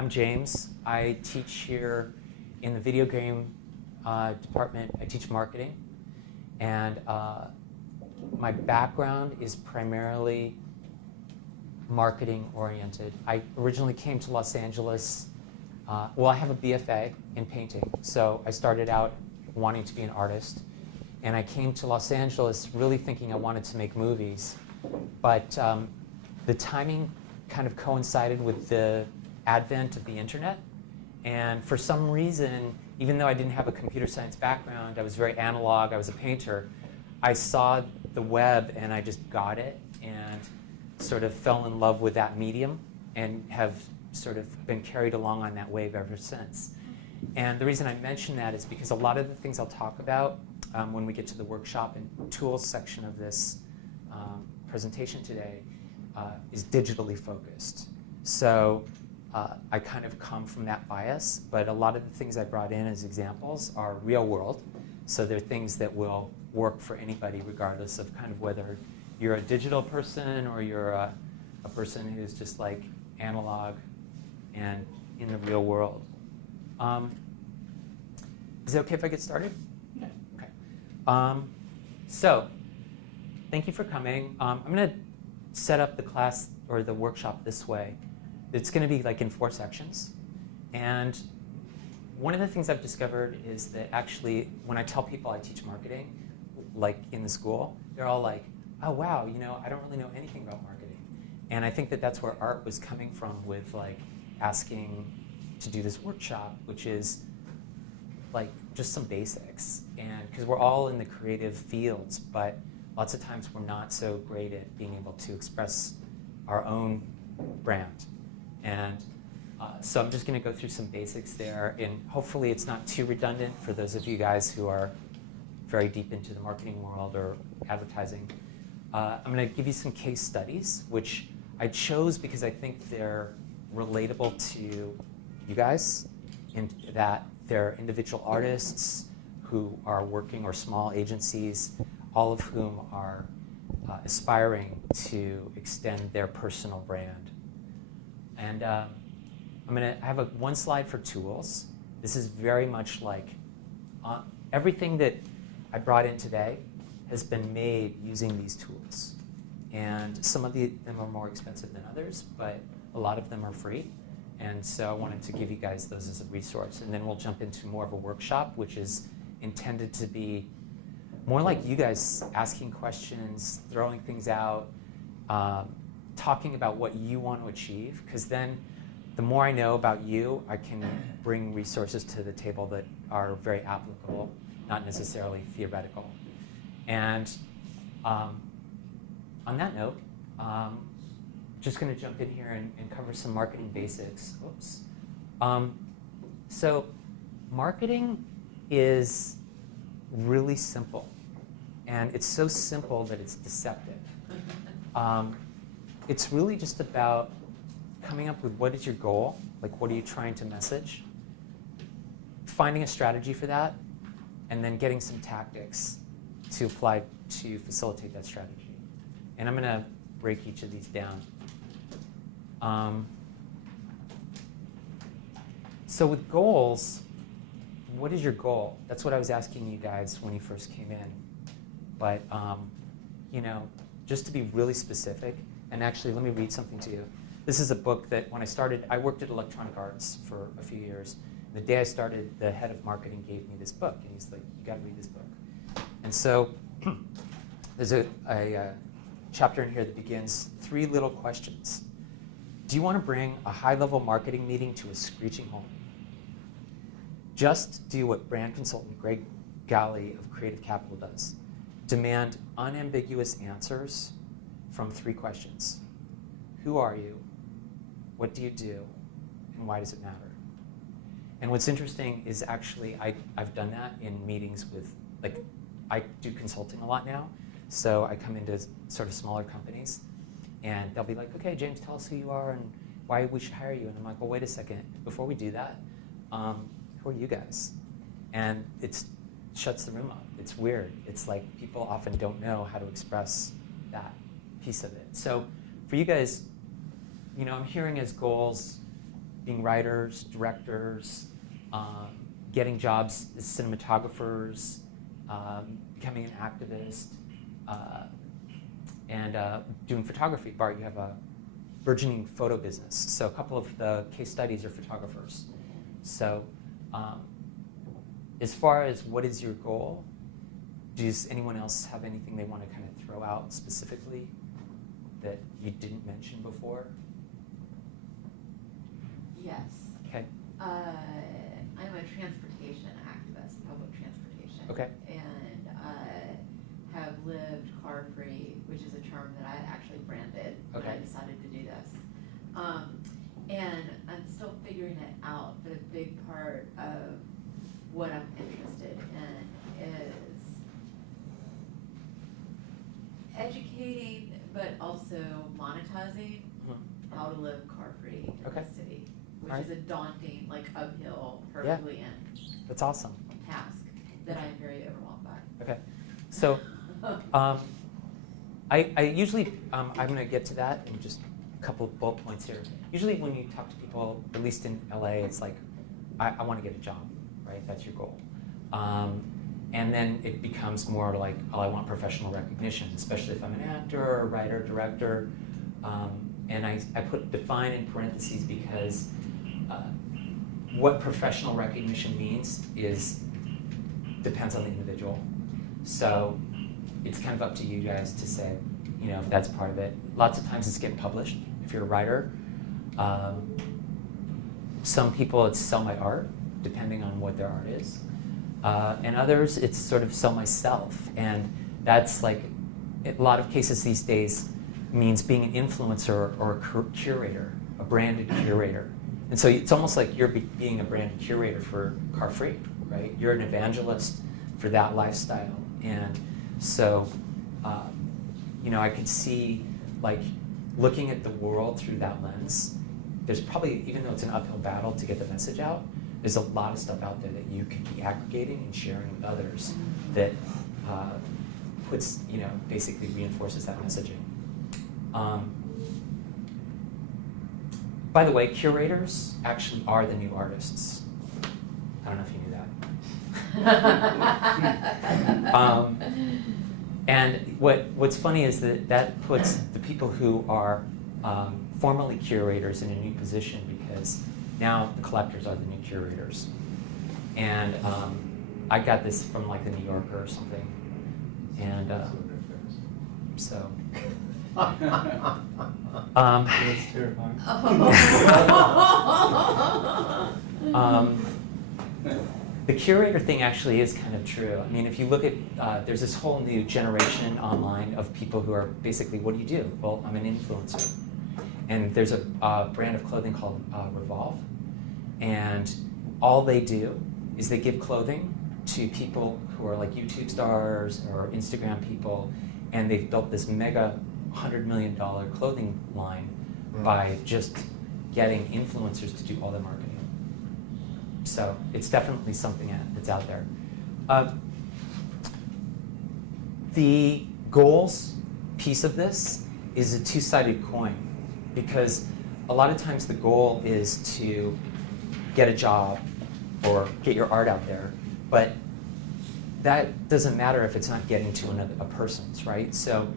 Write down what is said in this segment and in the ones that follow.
I'm James. I teach here in the video game department. I teach marketing. And my background is primarily marketing oriented. I originally came to Los Angeles. Well, I have a BFA in painting. So I started out wanting to be an artist. And I came to Los Angeles really thinking I wanted to make movies. But the timing kind of coincided with the advent of the internet. And for some reason, even though I didn't have a computer science background, I was very analog, I was a painter, I saw the web and I just got it and sort of fell in love with that medium and have sort of been carried along on that wave ever since. And the reason I mention that is because a lot of the things I'll talk about when we get to the workshop and tools section of this presentation today is digitally focused. So I kind of come from that bias, but a lot of the things I brought in as examples are real world. So they're things that will work for anybody regardless of kind of whether you're a digital person or you're a person who's just like analog and in the real world. Is it okay if I get started? Yeah. Okay. So thank you for coming. I'm going to set up the class or the workshop this way. It's going to be like in 4 sections. And one of the things I've discovered is that actually when I tell people I teach marketing, like in the school, they're all like, oh wow, you know, I don't really know anything about marketing. And I think that that's where Art was coming from with like asking to do this workshop, which is like just some basics. And because we're all in the creative fields, but lots of times we're not so great at being able to express our own brand. And so I'm just going to go through some basics there, and hopefully it's not too redundant for those of you guys who are very deep into the marketing world or advertising. I'm going to give you some case studies, which I chose because I think they're relatable to you guys, in that they're individual artists who are working, or small agencies, all of whom are aspiring to extend their personal brand. And I have one slide for tools. This is very much like everything that I brought in today has been made using these tools. And some of them are more expensive than others, but a lot of them are free. And so I wanted to give you guys those as a resource. And then we'll jump into more of a workshop, which is intended to be more like you guys asking questions, throwing things out, talking about what you want to achieve, because then the more I know about you, I can bring resources to the table that are very applicable, not necessarily theoretical. And on that note, just going to jump in here and cover some marketing basics. Oops. So marketing is really simple. And it's so simple that it's deceptive. It's really just about coming up with what is your goal, like what are you trying to message, finding a strategy for that, and then getting some tactics to apply to facilitate that strategy. And I'm going to break each of these down. So with goals, what is your goal? That's what I was asking you guys when you first came in. But you know, just to be really specific, and actually let me read something to you. This is a book that when I started, I worked at Electronic Arts for a few years. The day I started, the head of marketing gave me this book, and he's like, you gotta read this book. And so there's a chapter in here that begins, 3 little questions. Do you want to bring a high-level marketing meeting to a screeching halt? Just do what brand consultant Greg Galley of Creative Capital does. Demand unambiguous answers from 3 questions. Who are you? What do you do? And why does it matter? And what's interesting is actually I've done that in meetings with, like, I do consulting a lot now. So I come into sort of smaller companies, and they'll be like, okay, James, tell us who you are and why we should hire you. And I'm like, well, wait a second. Before we do that, who are you guys? And it shuts the room up. It's weird. It's like people often don't know how to express that piece of it. So for you guys, you know, I'm hearing as goals being writers, directors, getting jobs as cinematographers, becoming an activist, and doing photography. Bart, you have a burgeoning photo business. So a couple of the case studies are photographers. So as far as what is your goal, does anyone else have anything they want to kind of throw out specifically that you didn't mention before? Yes. Okay. I'm a transportation activist, public transportation. Okay. And have lived car-free, which is a term that I actually branded when I decided to do this. And I'm still figuring it out, but a big part of what I'm interested in is educating, but also monetizing how to live car-free in the city, which is a daunting, like uphill, Herculean That's awesome. task that I'm very overwhelmed by. Okay. So I usually, I'm going to get to that in just a couple of bullet points here. Usually when you talk to people, at least in LA, it's like, I want to get a job, right? That's your goal. And then it becomes more like, oh, I want professional recognition, especially if I'm an actor or a writer, director. And I put define in parentheses because what professional recognition means depends on the individual. So it's kind of up to you guys to say, if that's part of it. Lots of times it's getting published if you're a writer. Some people it's sell my art, depending on what their art is. And others it's sort of sell myself. And that's like, in a lot of cases these days means being an influencer or a curator, a branded curator. And so it's almost like you're being a branded curator for Car Free, right? You're an evangelist for that lifestyle. And so, I could see, like, looking at the world through that lens, there's probably, even though it's an uphill battle to get the message out, there's a lot of stuff out there that you could be aggregating and sharing with others that basically reinforces that messaging. By the way, curators actually are the new artists. I don't know if you knew that. And what's funny is that puts the people who are formerly curators in a new position because now the collectors are the new curators. And I got this from like the New Yorker or something. And so. That's terrifying. The curator thing actually is kind of true. I mean, if you look at, there's this whole new generation online of people who are basically, what do you do? Well, I'm an influencer. And there's a brand of clothing called Revolve. And all they do is they give clothing to people who are like YouTube stars or Instagram people. And they've built this mega $100 million clothing line by just getting influencers to do all their marketing. So it's definitely something that's out there. The goals piece of this is a two-sided coin because a lot of times the goal is to get a job or get your art out there, but that doesn't matter if it's not getting to a person's, right? So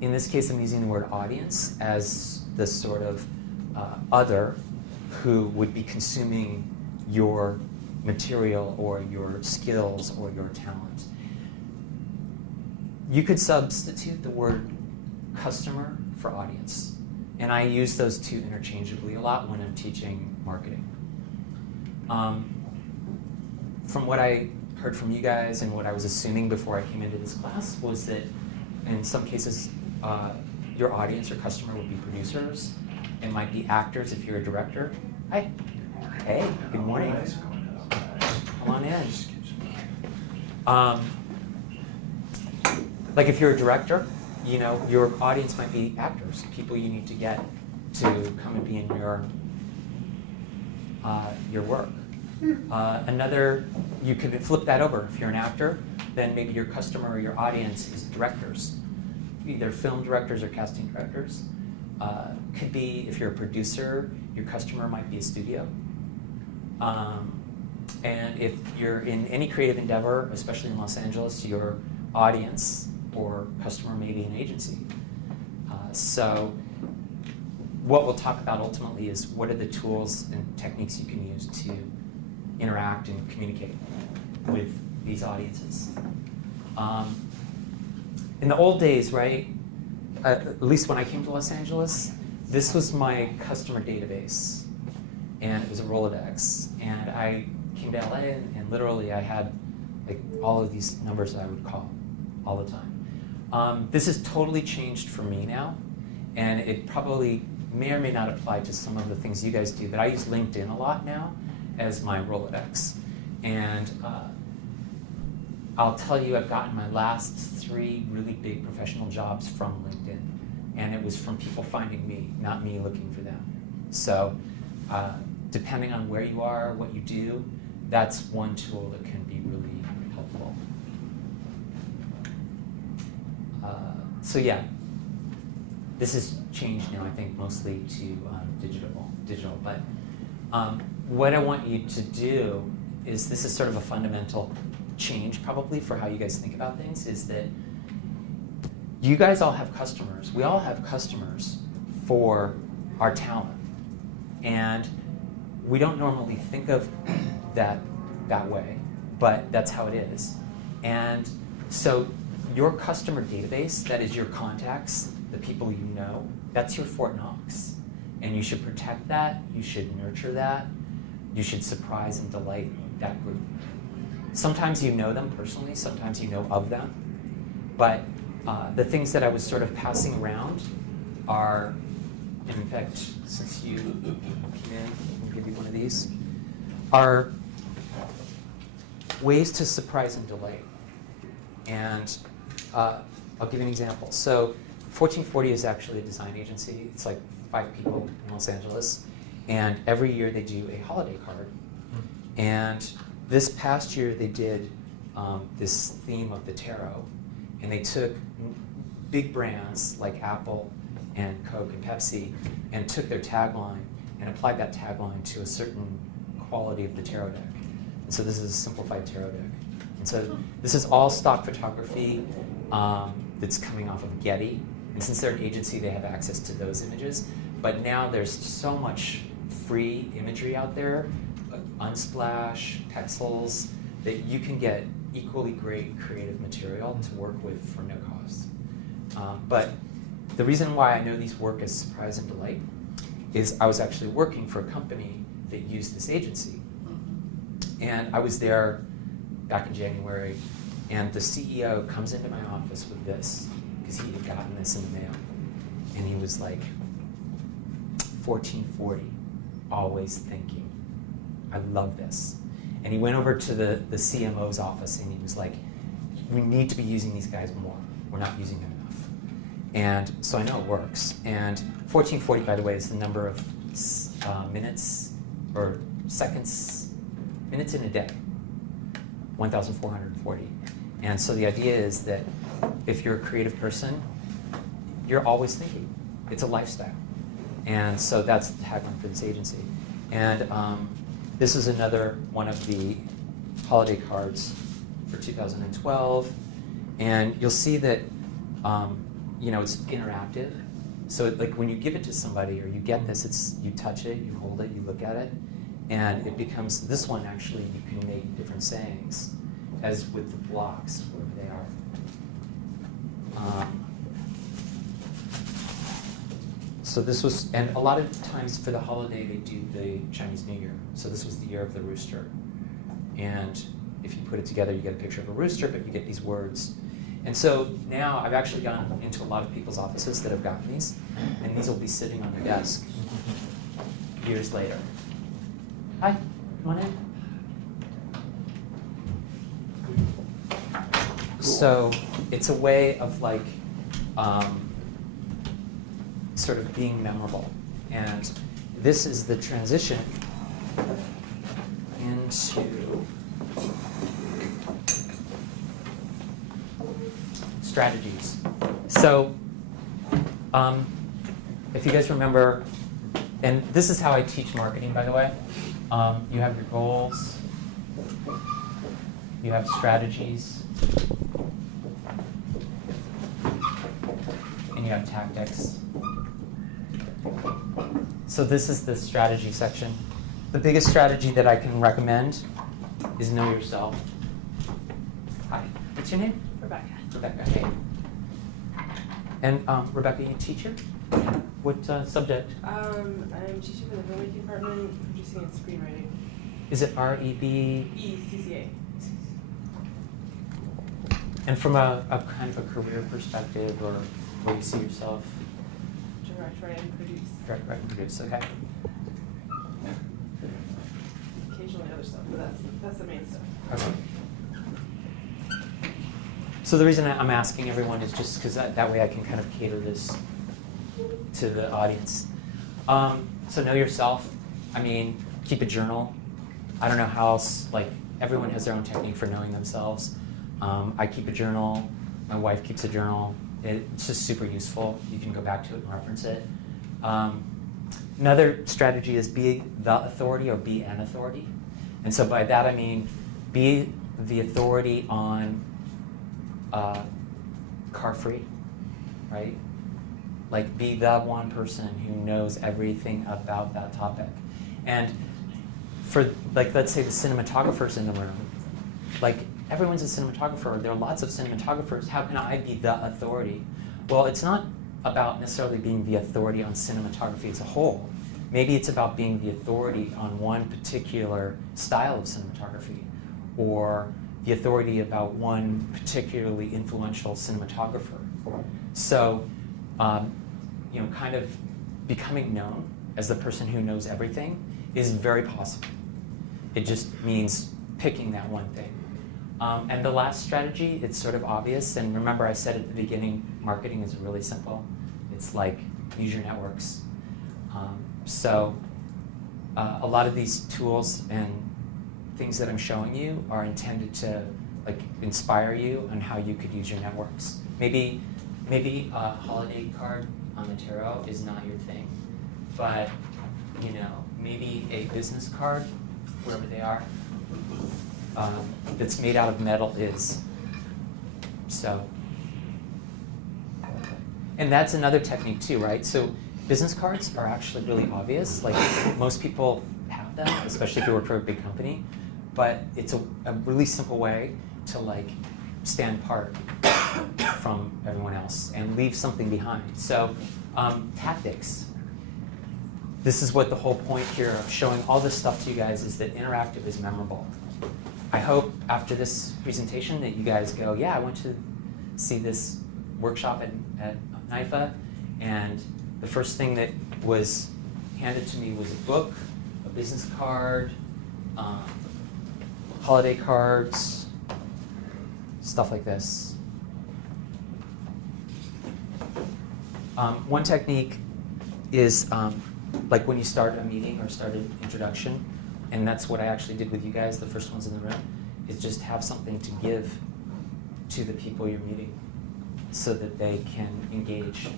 in this case, I'm using the word audience as the sort of other who would be consuming your material or your skills or your talent. You could substitute the word customer for audience. And I use those two interchangeably a lot when I'm teaching marketing. From what I heard from you guys and what I was assuming before I came into this class was that in some cases, your audience or customer would be producers. It might be actors if you're a director. Hi. Hey, good morning. Come on in. Like if you're a director, your audience might be actors, people you need to get to come and be in your work. You could flip that over. If you're an actor, then maybe your customer or your audience is directors, either film directors or casting directors. Could be if you're a producer, your customer might be a studio. And if you're in any creative endeavor, especially in Los Angeles, your audience or customer may be an agency. So what we'll talk about ultimately is what are the tools and techniques you can use to interact and communicate with these audiences. In the old days, right, at least when I came to Los Angeles, this was my customer database, and it was a Rolodex. And I came to LA, and literally I had like all of these numbers that I would call all the time. This has totally changed for me now, and it probably may or may not apply to some of the things you guys do, but I use LinkedIn a lot now as my Rolodex. And I'll tell you, I've gotten my last 3 really big professional jobs from LinkedIn. And it was from people finding me, not me looking for them. So depending on where you are, what you do, that's one tool that can be really helpful. So yeah, this has changed now, I think, mostly to digital. But what I want you to do is, this is sort of a fundamental change probably for how you guys think about things, is that you guys all have customers. We all have customers for our talent. And we don't normally think of that way, but that's how it is. And so your customer database, that is your contacts, the people you know, that's your Fort Knox. And you should protect that, you should nurture that, you should surprise and delight that group. Sometimes you know them personally, sometimes you know of them, but the things that I was sort of passing around are, and in fact, since you came in, I'll give you one of these, are ways to surprise and delight. And I'll give you an example. So 1440 is actually a design agency. It's like 5 people in Los Angeles. And every year they do a holiday card. And this past year they did this theme of the tarot. And they took big brands like Apple and Coke and Pepsi and took their tagline and applied that tagline to a certain quality of the tarot deck. And so this is a simplified tarot deck. And so this is all stock photography that's coming off of Getty. And since they're an agency, they have access to those images. But now there's so much free imagery out there, Unsplash, Pexels, that you can get equally great creative material to work with for no cost. But the reason why I know these work as surprise and delight is I was actually working for a company that used this agency. And I was there back in January, and the CEO comes into my office with this, because he had gotten this in the mail. And he was like, 1440, always thinking. I love this. And he went over to the CMO's office and he was like, we need to be using these guys more. We're not using them enough. And so I know it works. And 1440, by the way, is the number of minutes or seconds, minutes in a day, 1,440. And so the idea is that if you're a creative person, you're always thinking. It's a lifestyle. And so that's the tagline for this agency. And this is another one of the holiday cards for 2012. And you'll see that it's interactive. So like when you give it to somebody or you get this, you touch it, you hold it, you look at it, and it becomes, this one actually you can make different sayings, as with the blocks, wherever they are. So this was, and a lot of times for the holiday they do the Chinese New Year. So this was the year of the rooster. And if you put it together, you get a picture of a rooster, but you get these words. And so now I've actually gone into a lot of people's offices that have gotten these, and these will be sitting on their desk years later. Hi, come on in. So it's a way of like, sort of being memorable. And this is the transition into strategies. So if you guys remember and this is how I teach marketing, by the way. You have your goals, you have strategies, and you have tactics. So this is the strategy section. The biggest strategy that I can recommend is know yourself. Hi, what's your name? Rebecca. Rebecca, hey. And Rebecca, you teacher? What subject? I'm teaching for the filmmaking department, producing and screenwriting. Is it REB? ECCA. And from a kind of a career perspective, or where you see yourself? Direct, write, and produce. Direct, write, and produce, okay. Occasionally other stuff, but that's the main stuff. Okay. So the reason I'm asking everyone is just because that way I can kind of cater this to the audience. So know yourself. I mean, keep a journal. I don't know how else, like, everyone has their own technique for knowing themselves. I keep a journal. My wife keeps a journal. It's just super useful. You can go back to it and reference it. Another strategy is be the authority or be an authority. And so by that I mean be the authority on car free, right? Like be the one person who knows everything about that topic. And for, like, let's say the cinematographers in the room, like everyone's a cinematographer, there are lots of cinematographers, how can I be the authority? Well, it's not about necessarily being the authority on cinematography as a whole. Maybe it's about being the authority on one particular style of cinematography, or the authority about one particularly influential cinematographer. So, you know, kind of becoming known as the person who knows everything is very possible. It just means picking that one thing. And the last strategy, it's sort of obvious, and remember I said at the beginning, marketing is really simple. It's like, use your networks. A lot of these tools and things that I'm showing you are intended to, like, inspire you on how you could use your networks. Maybe a holiday card on the tarot is not your thing, but, you know, maybe a business card, wherever they are, that's made out of metal is. So, and that's another technique too, right? So business cards are actually really obvious. Like, most people have them, especially if you work for a big company, but it's a really simple way to, like, stand apart from everyone else and leave something behind. So tactics. This is what the whole point here of showing all this stuff to you guys is that interactive is memorable. I hope after this presentation that you guys go, yeah, I went to see this workshop at NYFA, and the first thing that was handed to me was a book, a business card, holiday cards, stuff like this. One technique is like when you start a meeting or start an introduction, and that's what I actually did with you guys, the first ones in the room, is just have something to give to the people you're meeting so that they can engage.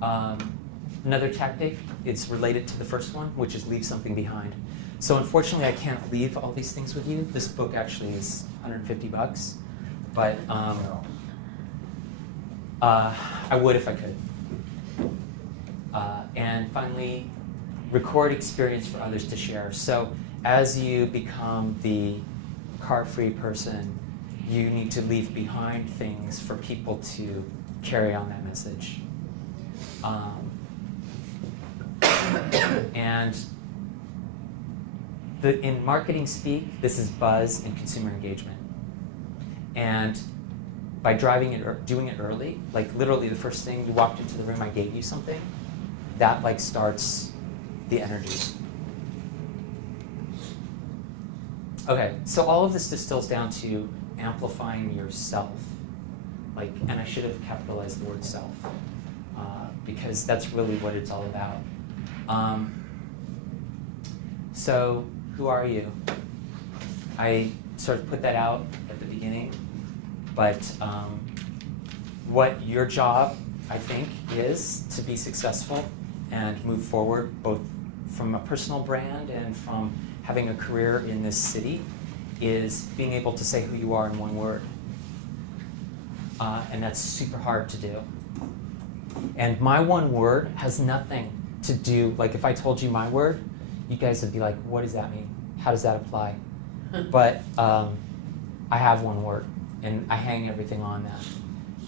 Another tactic is related to the first one, which is leave something behind. So unfortunately, I can't leave all these things with you. This book actually is $150, but I would if I could. And finally, record experience for others to share. So as you become the car-free person, you need to leave behind things for people to carry on that message. And in marketing speak, this is buzz and consumer engagement. And by driving it or doing it early, like literally the first thing you walked into the room, I gave you something, that like starts the energy. Okay, so all of this distills down to amplifying yourself. Like, and I should have capitalized the word self, because that's really what it's all about. So who are you? I sort of put that out at the beginning, but what your job I think, is to be successful and move forward, both from a personal brand and from having a career in this city, is being able to say who you are in one word. And that's super hard to do. And my one word has nothing to do, like if I told you my word, you guys would be like, what does that mean? How does that apply? But I have one word, and I hang everything on that.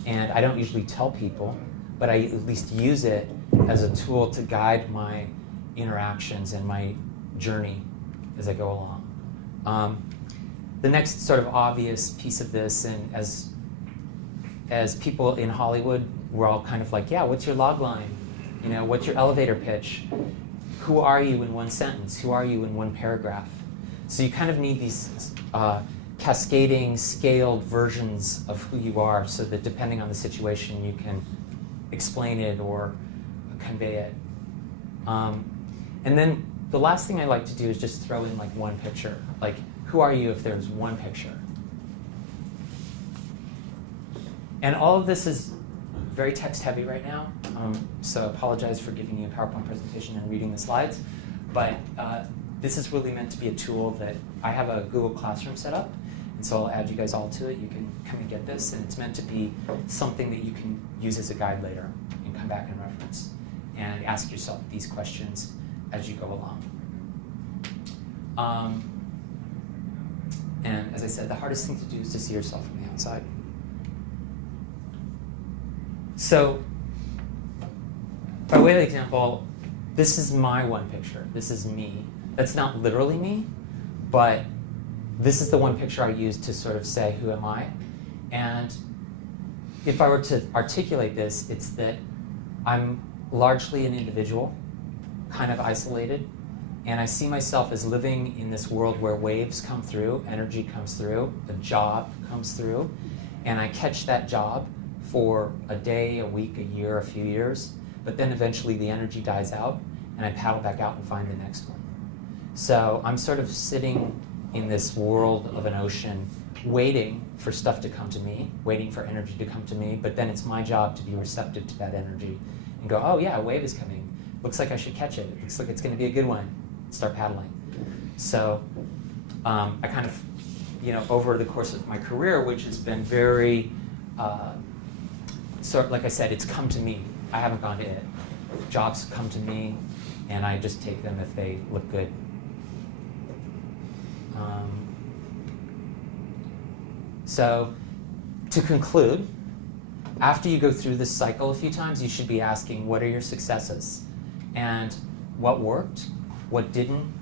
And I don't usually tell people, but I at least use it as a tool to guide my interactions and my journey as I go along. The next sort of obvious piece of this, and as people in Hollywood, we're all kind of like, yeah, what's your log line? You know, what's your elevator pitch? Who are you in one sentence? Who are you in one paragraph? So you kind of need these cascading, scaled versions of who you are, so that depending on the situation, you can explain it or convey it. And then the last thing I like to do is just throw in like one picture. Like, who are you if there's one picture? And all of this is very text heavy right now, so I apologize for giving you a PowerPoint presentation and reading the slides, but this is really meant to be a tool that I have a Google Classroom set up, and so I'll add you guys all to it. You can come and get this, and it's meant to be something that you can use as a guide later and come back and reference and ask yourself these questions as you go along. And as I said, the hardest thing to do is to see yourself from the outside. So, by way of example, this is my one picture. This is me. That's not literally me, but this is the one picture I use to sort of say, who am I? And if I were to articulate this, it's that I'm largely an individual, kind of isolated, and I see myself as living in this world where waves come through, energy comes through, a job comes through, and I catch that job for a day, a week, a year, a few years, but then eventually the energy dies out, and I paddle back out and find the next one. So I'm sort of sitting in this world of an ocean, waiting for stuff to come to me, waiting for energy to come to me, but then it's my job to be receptive to that energy and go, oh yeah, a wave is coming. Looks like I should catch it. Looks like it's gonna be a good one. Start paddling. So I kind of, over the course of my career, which has been very, sort of, like I said, it's come to me. I haven't gone to it. Jobs come to me, and I just take them if they look good. So to conclude, after you go through this cycle a few times, you should be asking, what are your successes? And what worked, what didn't,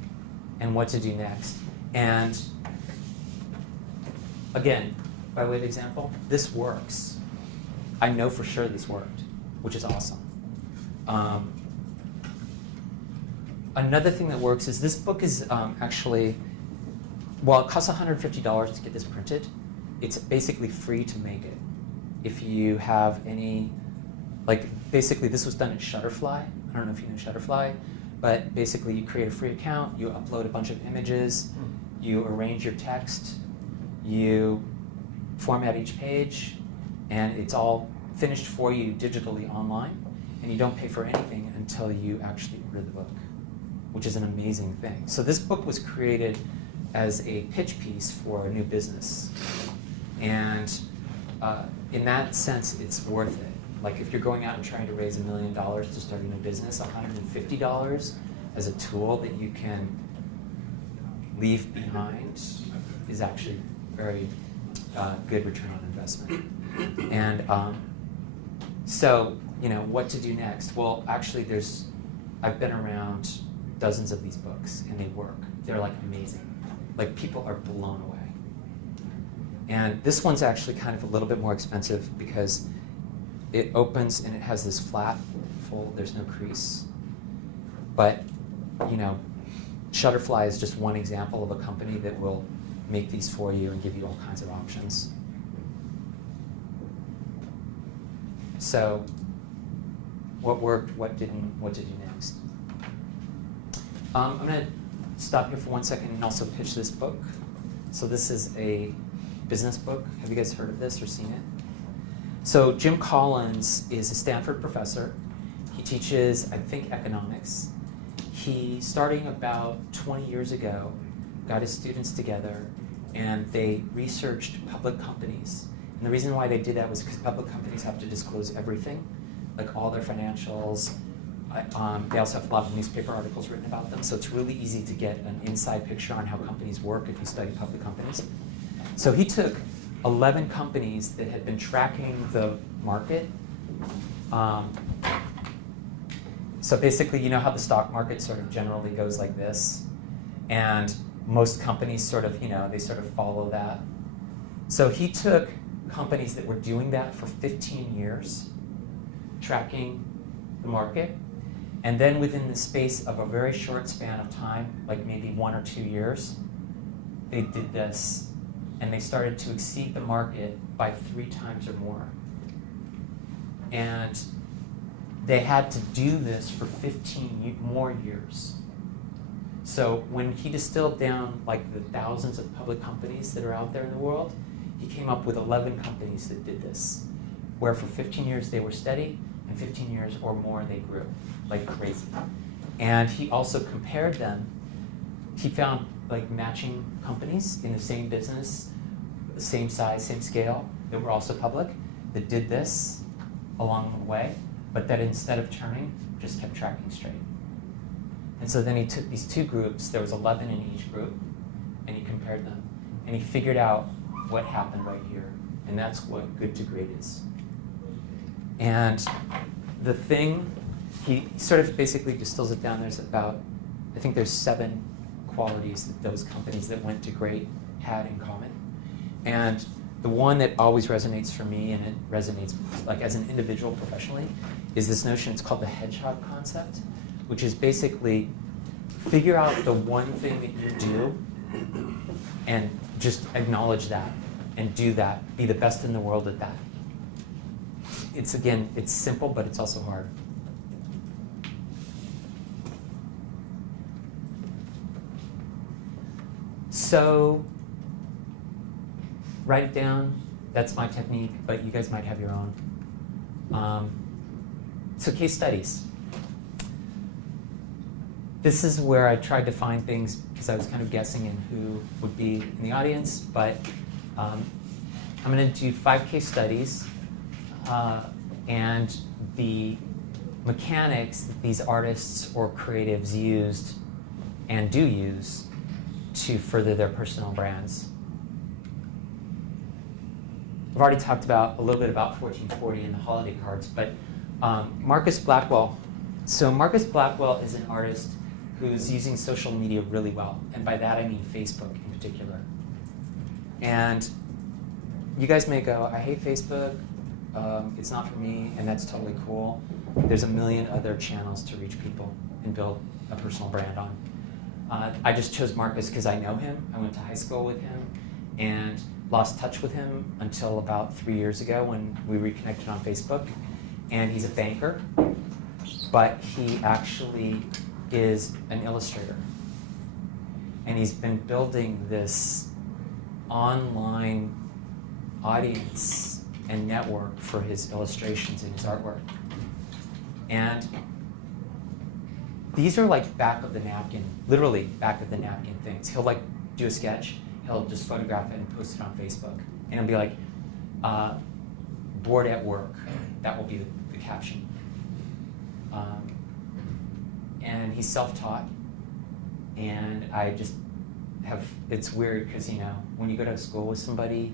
and what to do next. And again, by way of example, this works. I know for sure this worked, which is awesome. Another thing that works is this book is actually, well, it costs $150 to get this printed. It's basically free to make it. If you have any, basically this was done at Shutterfly. I don't know if you know Shutterfly, but basically you create a free account, you upload a bunch of images, you arrange your text, you format each page, and it's all finished for you digitally online, and you don't pay for anything until you actually order the book, which is an amazing thing. So this book was created as a pitch piece for a new business. And in that sense, it's worth it. Like if you're going out and trying to raise $1 million to start a new business, $150 as a tool that you can leave behind is actually very good return on investment. And so, what to do next? Well, actually, I've been around dozens of these books, and they work. They're amazing. People are blown away. And this one's actually kind of a little bit more expensive because it opens and it has this flat fold. There's no crease. But, Shutterfly is just one example of a company that will make these for you and give you all kinds of options. So, what worked, what didn't, what to do next? I'm going to stop here for 1 second and also pitch this book. So this is a business book. Have you guys heard of this or seen it? So Jim Collins is a Stanford professor. He teaches, I think, economics. He, starting about 20 years ago, got his students together and they researched public companies. And the reason why they did that was because public companies have to disclose everything, like all their financials. They also have a lot of newspaper articles written about them, so it's really easy to get an inside picture on how companies work if you study public companies. So he took 11 companies that had been tracking the market. So basically, you know how the stock market sort of generally goes like this? And most companies sort of, they sort of follow that. So he took companies that were doing that for 15 years, tracking the market, and then within the space of a very short span of time, like maybe 1 or 2 years, they did this, and they started to exceed the market by 3 times or more. And they had to do this for 15 more years. So when he distilled down like the thousands of public companies that are out there in the world, he came up with 11 companies that did this, where for 15 years they were steady, and 15 years or more they grew like crazy. And he also compared them. He found like matching companies in the same business, same size, same scale, that were also public, that did this along the way, but that instead of turning, just kept tracking straight. And so then he took these 2 groups, there was 11 in each group, and he compared them. And he figured out what happened right here. And that's what good to great is. And the thing, he sort of basically distills it down. There's about, I think there's 7 qualities that those companies that went to great had in common. And the one that always resonates for me, and it resonates like as an individual professionally, is this notion, it's called the hedgehog concept, which is basically figure out the one thing that you do and just acknowledge that and do that. Be the best in the world at that. It's, again, it's simple, but it's also hard. So write it down. That's my technique, but you guys might have your own. So case studies. This is where I tried to find things because I was kind of guessing in who would be in the audience, but I'm going to do 5 case studies, and the mechanics that these artists or creatives used and do use to further their personal brands. I've already talked about a little bit about 1440 and the holiday cards, but Marcus Blackwell. So Marcus Blackwell is an artist who's using social media really well, and by that I mean Facebook in particular. And you guys may go, I hate Facebook, it's not for me, and that's totally cool. There's a million other channels to reach people and build a personal brand on. I just chose Marcus because I know him. I went to high school with him and lost touch with him until about 3 years ago when we reconnected on Facebook. And he's a banker, but he actually is an illustrator. And he's been building this online audience and network for his illustrations and his artwork. And these are like back of the napkin, literally back of the napkin things. He'll like do a sketch, he'll just photograph it and post it on Facebook. And it'll be like, bored at work. That will be the caption. And he's self-taught. And I just have, it's weird because, when you go to school with somebody,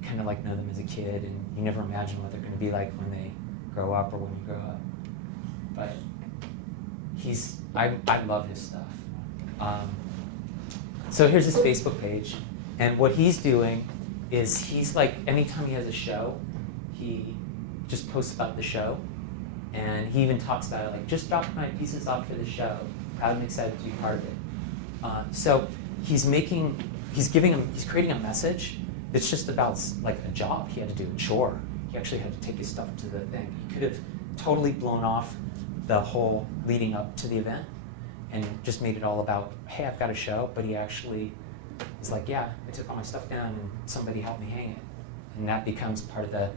you kind of like know them as a kid and you never imagine what they're going to be like when they grow up or when you grow up. But I love his stuff. So here's his Facebook page. And what he's doing is he's like, anytime he has a show, he just posts about the show. And he even talks about it like, just dropped my pieces off for the show. Proud and excited to be part of it. So he's creating a message that's just about like a job he had to do, a chore. He actually had to take his stuff to the thing. He could have totally blown off the whole leading up to the event and just made it all about, hey, I've got a show, but he actually is like, yeah, I took all my stuff down and somebody helped me hang it. And that becomes part of the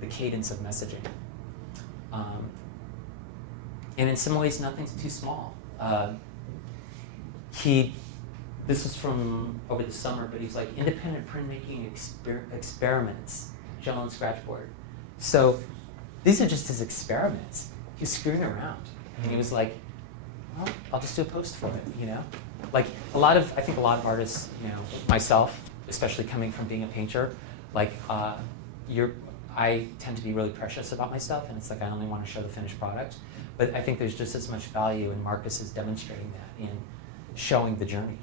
the cadence of messaging. And in some ways, nothing's too small. This was from over the summer, but he's like, independent printmaking experiments, gel and scratchboard. So these are just his experiments. He was screwing around. And he was like, well, I'll just do a post for it, you know? Like I think a lot of artists, you know, myself, especially coming from being a painter, like I tend to be really precious about my stuff, and it's like I only want to show the finished product. But I think there's just as much value, and Marcus is demonstrating that in showing the journey.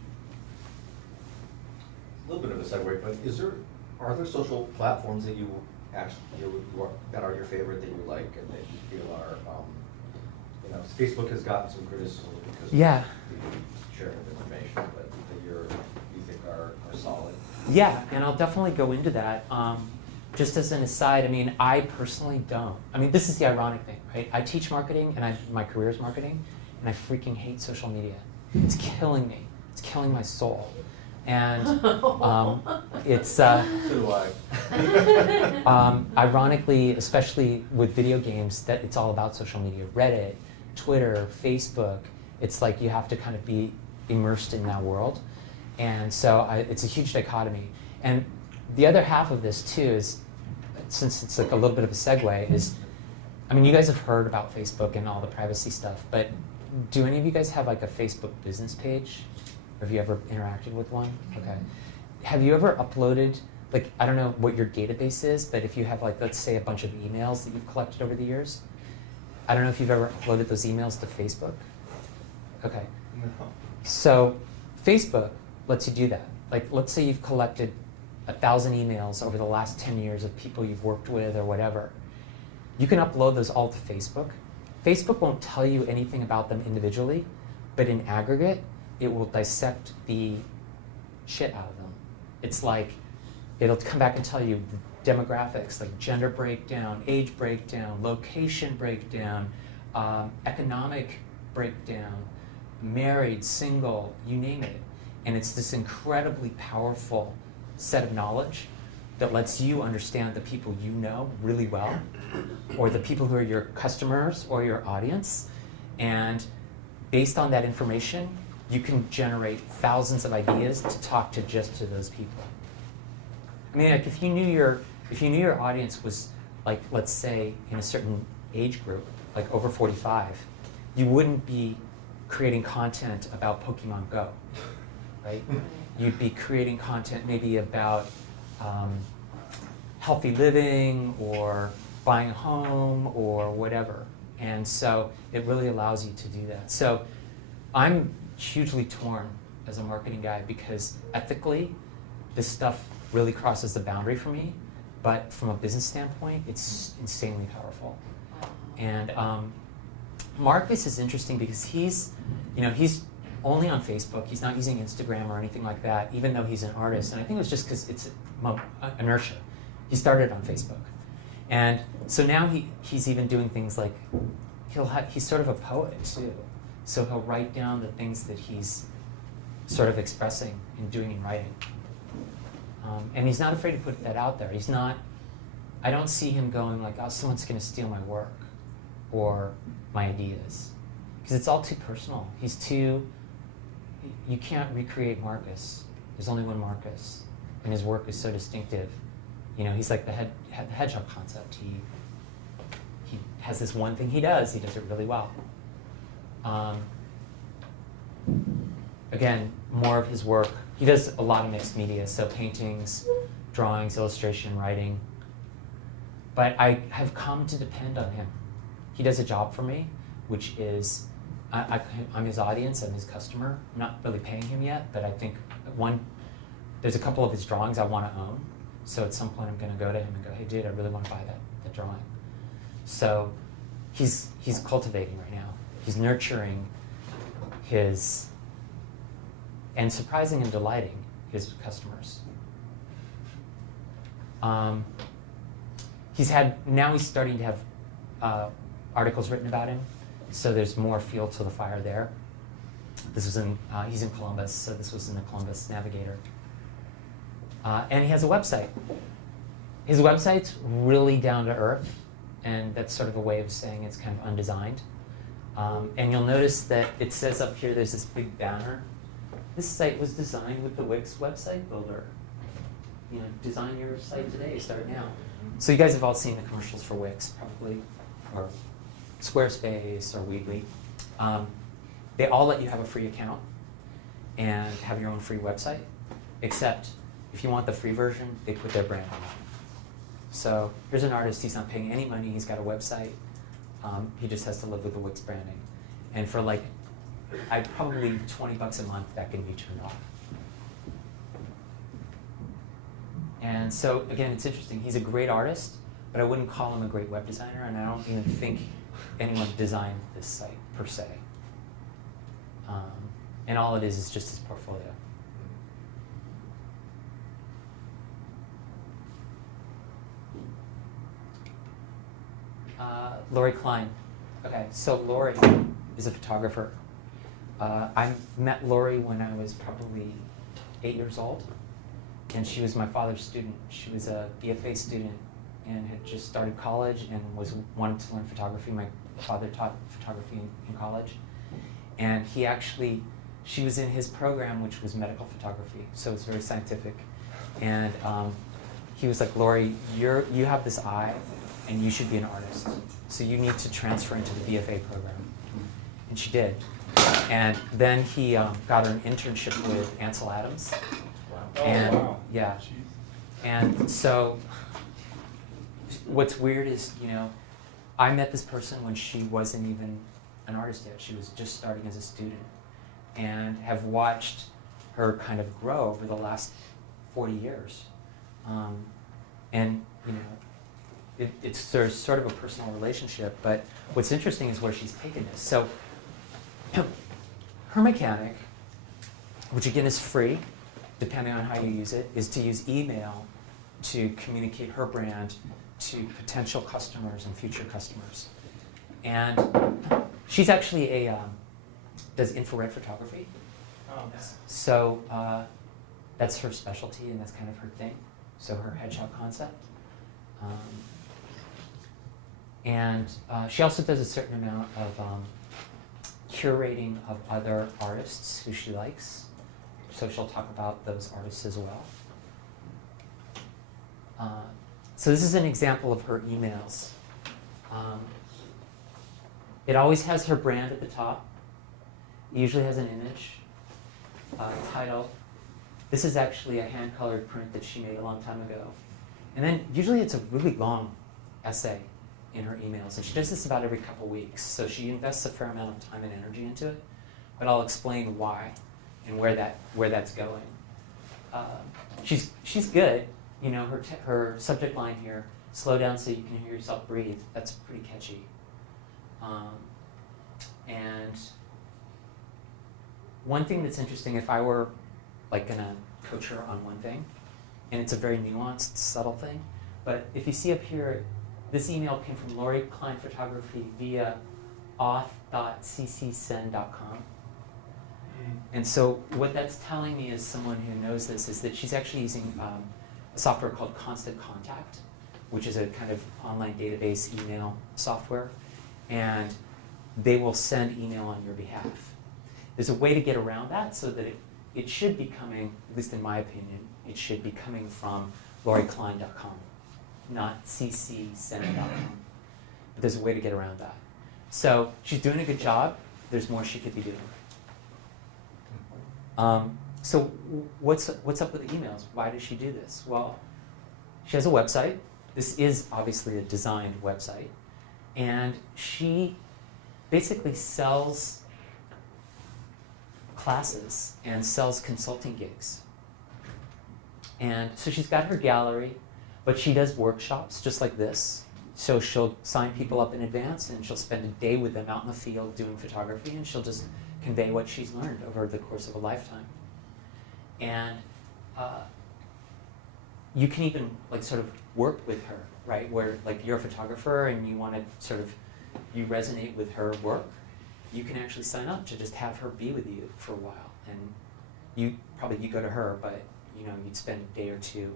A little bit of a segue, but are there social platforms that you actually that are your favorite that you like and that you feel are, you know, Facebook has gotten some criticism because Yeah. of people sharing information, but that you think are solid? Yeah, and I'll definitely go into that. Just as an aside, I mean, I personally don't. I mean, this is the ironic thing, right? I teach marketing, and my career is marketing, and I freaking hate social media. It's killing me. It's killing my soul. And it's So do I. ironically, especially with video games, that it's all about social media. Reddit, Twitter, Facebook. It's like you have to kind of be immersed in that world. And so it's a huge dichotomy. And the other half of this too is, since it's like a little bit of a segue, is, I mean, you guys have heard about Facebook and all the privacy stuff, but do any of you guys have like a Facebook business page? Have you ever interacted with one? Okay. Have you ever uploaded, like, I don't know what your database is, but if you have like, let's say a bunch of emails that you've collected over the years, I don't know if you've ever uploaded those emails to Facebook? Okay. No. So Facebook lets you do that. Like, let's say you've collected 1,000 emails over the last 10 years of people you've worked with or whatever. You can upload those all to Facebook. Facebook won't tell you anything about them individually, but in aggregate, it will dissect the shit out of them. It's like, it'll come back and tell you the demographics, like gender breakdown, age breakdown, location breakdown, economic breakdown, married, single, you name it. And it's this incredibly powerful set of knowledge that lets you understand the people you know really well, or the people who are your customers or your audience. And based on that information, you can generate thousands of ideas to talk to just to those people. I mean, like if you knew your audience was like, let's say, in a certain age group, like over 45, you wouldn't be creating content about Pokemon Go, right? You'd be creating content maybe about healthy living or buying a home or whatever. And so it really allows you to do that. So I'm hugely torn as a marketing guy because ethically, this stuff really crosses the boundary for me. But from a business standpoint, it's insanely powerful. And Marcus is interesting because he's only on Facebook. He's not using Instagram or anything like that, even though he's an artist. And I think it was just because it's inertia. He started on Facebook. And so now he's even doing things like, he's sort of a poet too. So he'll write down the things that he's sort of expressing and doing in writing. And he's not afraid to put that out there. I don't see him going like, oh, someone's gonna steal my work or my ideas. Because it's all too personal. You can't recreate Marcus. There's only one Marcus. And his work is so distinctive. You know, he's like the hedgehog concept. He has this one thing he does it really well. Again, more of his work, he does a lot of mixed media, so paintings, drawings, illustration, writing. But I have come to depend on him. He does a job for me, which is, I'm his audience, I'm his customer. I'm not really paying him yet, but I think there's a couple of his drawings I want to own. So at some point I'm going to go to him and go, hey dude, I really want to buy that drawing. So he's cultivating right now. He's nurturing and surprising and delighting his customers. He's starting to have articles written about him, so there's more fuel to the fire there. He's in Columbus, so this was in the Columbus Navigator. And he has a website. His website's really down to earth, and that's sort of a way of saying it's kind of undesigned. And you'll notice that it says up here there's this big banner. This site was designed with the Wix website builder. You know, design your site today, start now. So you guys have all seen the commercials for Wix, probably, or Squarespace or Weebly. They all let you have a free account and have your own free website, except if you want the free version, they put their brand on it. So here's an artist, he's not paying any money, he's got a website, he just has to live with the Wix branding. And for like, probably $20 a month, that can be turned off. And so again, it's interesting, he's a great artist, but I wouldn't call him a great web designer, and I don't even think anyone designed this site per se. And all it is just his portfolio. Lori Klein. Okay, so Lori is a photographer. I met Lori when I was probably 8 years old, and she was my father's student. She was a BFA student and had just started college and wanted to learn photography. My father taught photography in college, and she was in his program, which was medical photography, so it's very scientific. And he was like, Lori, you have this eye, and you should be an artist. So you need to transfer into the BFA program. And she did. And then he got her an internship with Ansel Adams. Wow. And, Oh, wow. yeah. Jeez. And so what's weird is, you know, I met this person when she wasn't even an artist yet. She was just starting as a student, and have watched her kind of grow over the last 40 years. And, you know, there's sort of a personal relationship, but what's interesting is where she's taken this. So her mechanic, which again is free, depending on how you use it, is to use email to communicate her brand to potential customers and future customers. And she's actually does infrared photography. Oh, So that's her specialty, and that's kind of her thing. So her headshot concept. And she also does a certain amount of curating of other artists who she likes. So she'll talk about those artists as well. So this is an example of her emails. It always has her brand at the top. It usually has an image, title. This is actually a hand-colored print that she made a long time ago. And then usually it's a really long essay in her emails. And she does this about every couple weeks. So she invests a fair amount of time and energy into it. But I'll explain why and where that's going. She's good. You know, her subject line here, slow down so you can hear yourself breathe. That's pretty catchy. And one thing that's interesting, if I were like gonna coach her on one thing, and it's a very nuanced, subtle thing, but if you see up here, this email came from Lori Klein Photography via auth.ccsend.com. And so what that's telling me as someone who knows this is that she's actually using a software called Constant Contact, which is a kind of online database email software, and they will send email on your behalf. There's a way to get around that so that it should be coming, at least in my opinion, it should be coming from LoriKlein.com, not ccsend.com. But there's a way to get around that. So she's doing a good job. There's more she could be doing. So what's up with the emails? Why does she do this? Well, she has a website. This is obviously a designed website. And she basically sells classes and sells consulting gigs. And so she's got her gallery, but she does workshops just like this. So she'll sign people up in advance, and she'll spend a day with them out in the field doing photography, and she'll just convey what she's learned over the course of a lifetime. And you can even like sort of work with her, right? Where like you're a photographer and you want to sort of, you resonate with her work, you can actually sign up to just have her be with you for a while. And you go to her, but you know, you'd spend a day or two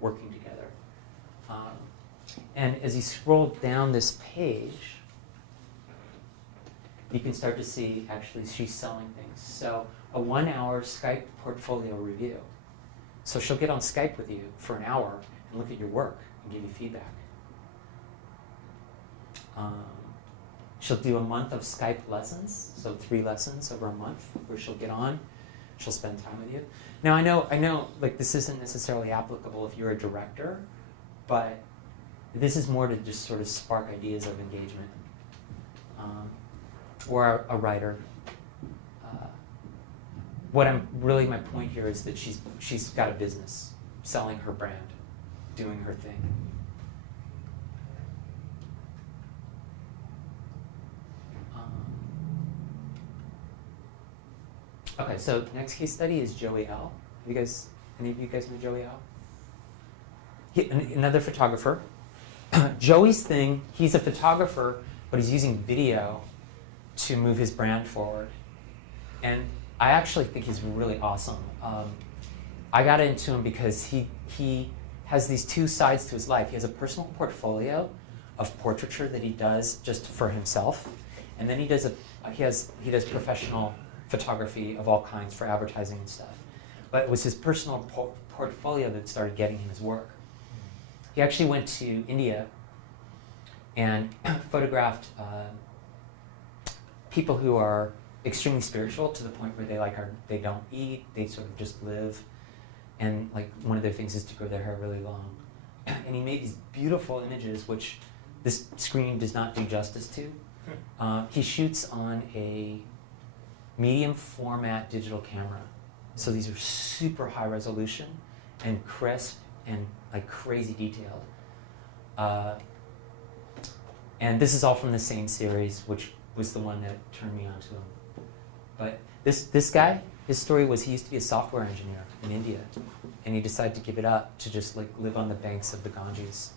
working together. And as you scroll down this page, you can start to see actually she's selling things. So a 1-hour Skype portfolio review. So she'll get on Skype with you for an hour and look at your work and give you feedback. She'll do a month of Skype lessons, so 3 lessons over a month where she'll get on, she'll spend time with you. Now I know like this isn't necessarily applicable if you're a director, but this is more to just sort of spark ideas of engagement. Or a writer. My point here is that she's got a business, selling her brand, doing her thing. Okay, so next case study is Joey L. Any of you guys know Joey L? Another photographer. Joey's thing, he's a photographer, but he's using video to move his brand forward. And I actually think he's really awesome. I got into him because he has these 2 sides to his life. He has a personal portfolio of portraiture that he does just for himself, and then he does professional photography of all kinds for advertising and stuff. But it was his personal portfolio that started getting him his work. He actually went to India and photographed people who are extremely spiritual to the point where they don't eat, they sort of just live, and like one of their things is to grow their hair really long. And he made these beautiful images, which this screen does not do justice to. He shoots on a medium format digital camera, so these are super high resolution and crisp and like crazy detailed. And this is all from the same series, which was the one that turned me onto him. But this guy, his story was he used to be a software engineer in India, and he decided to give it up to just like live on the banks of the Ganges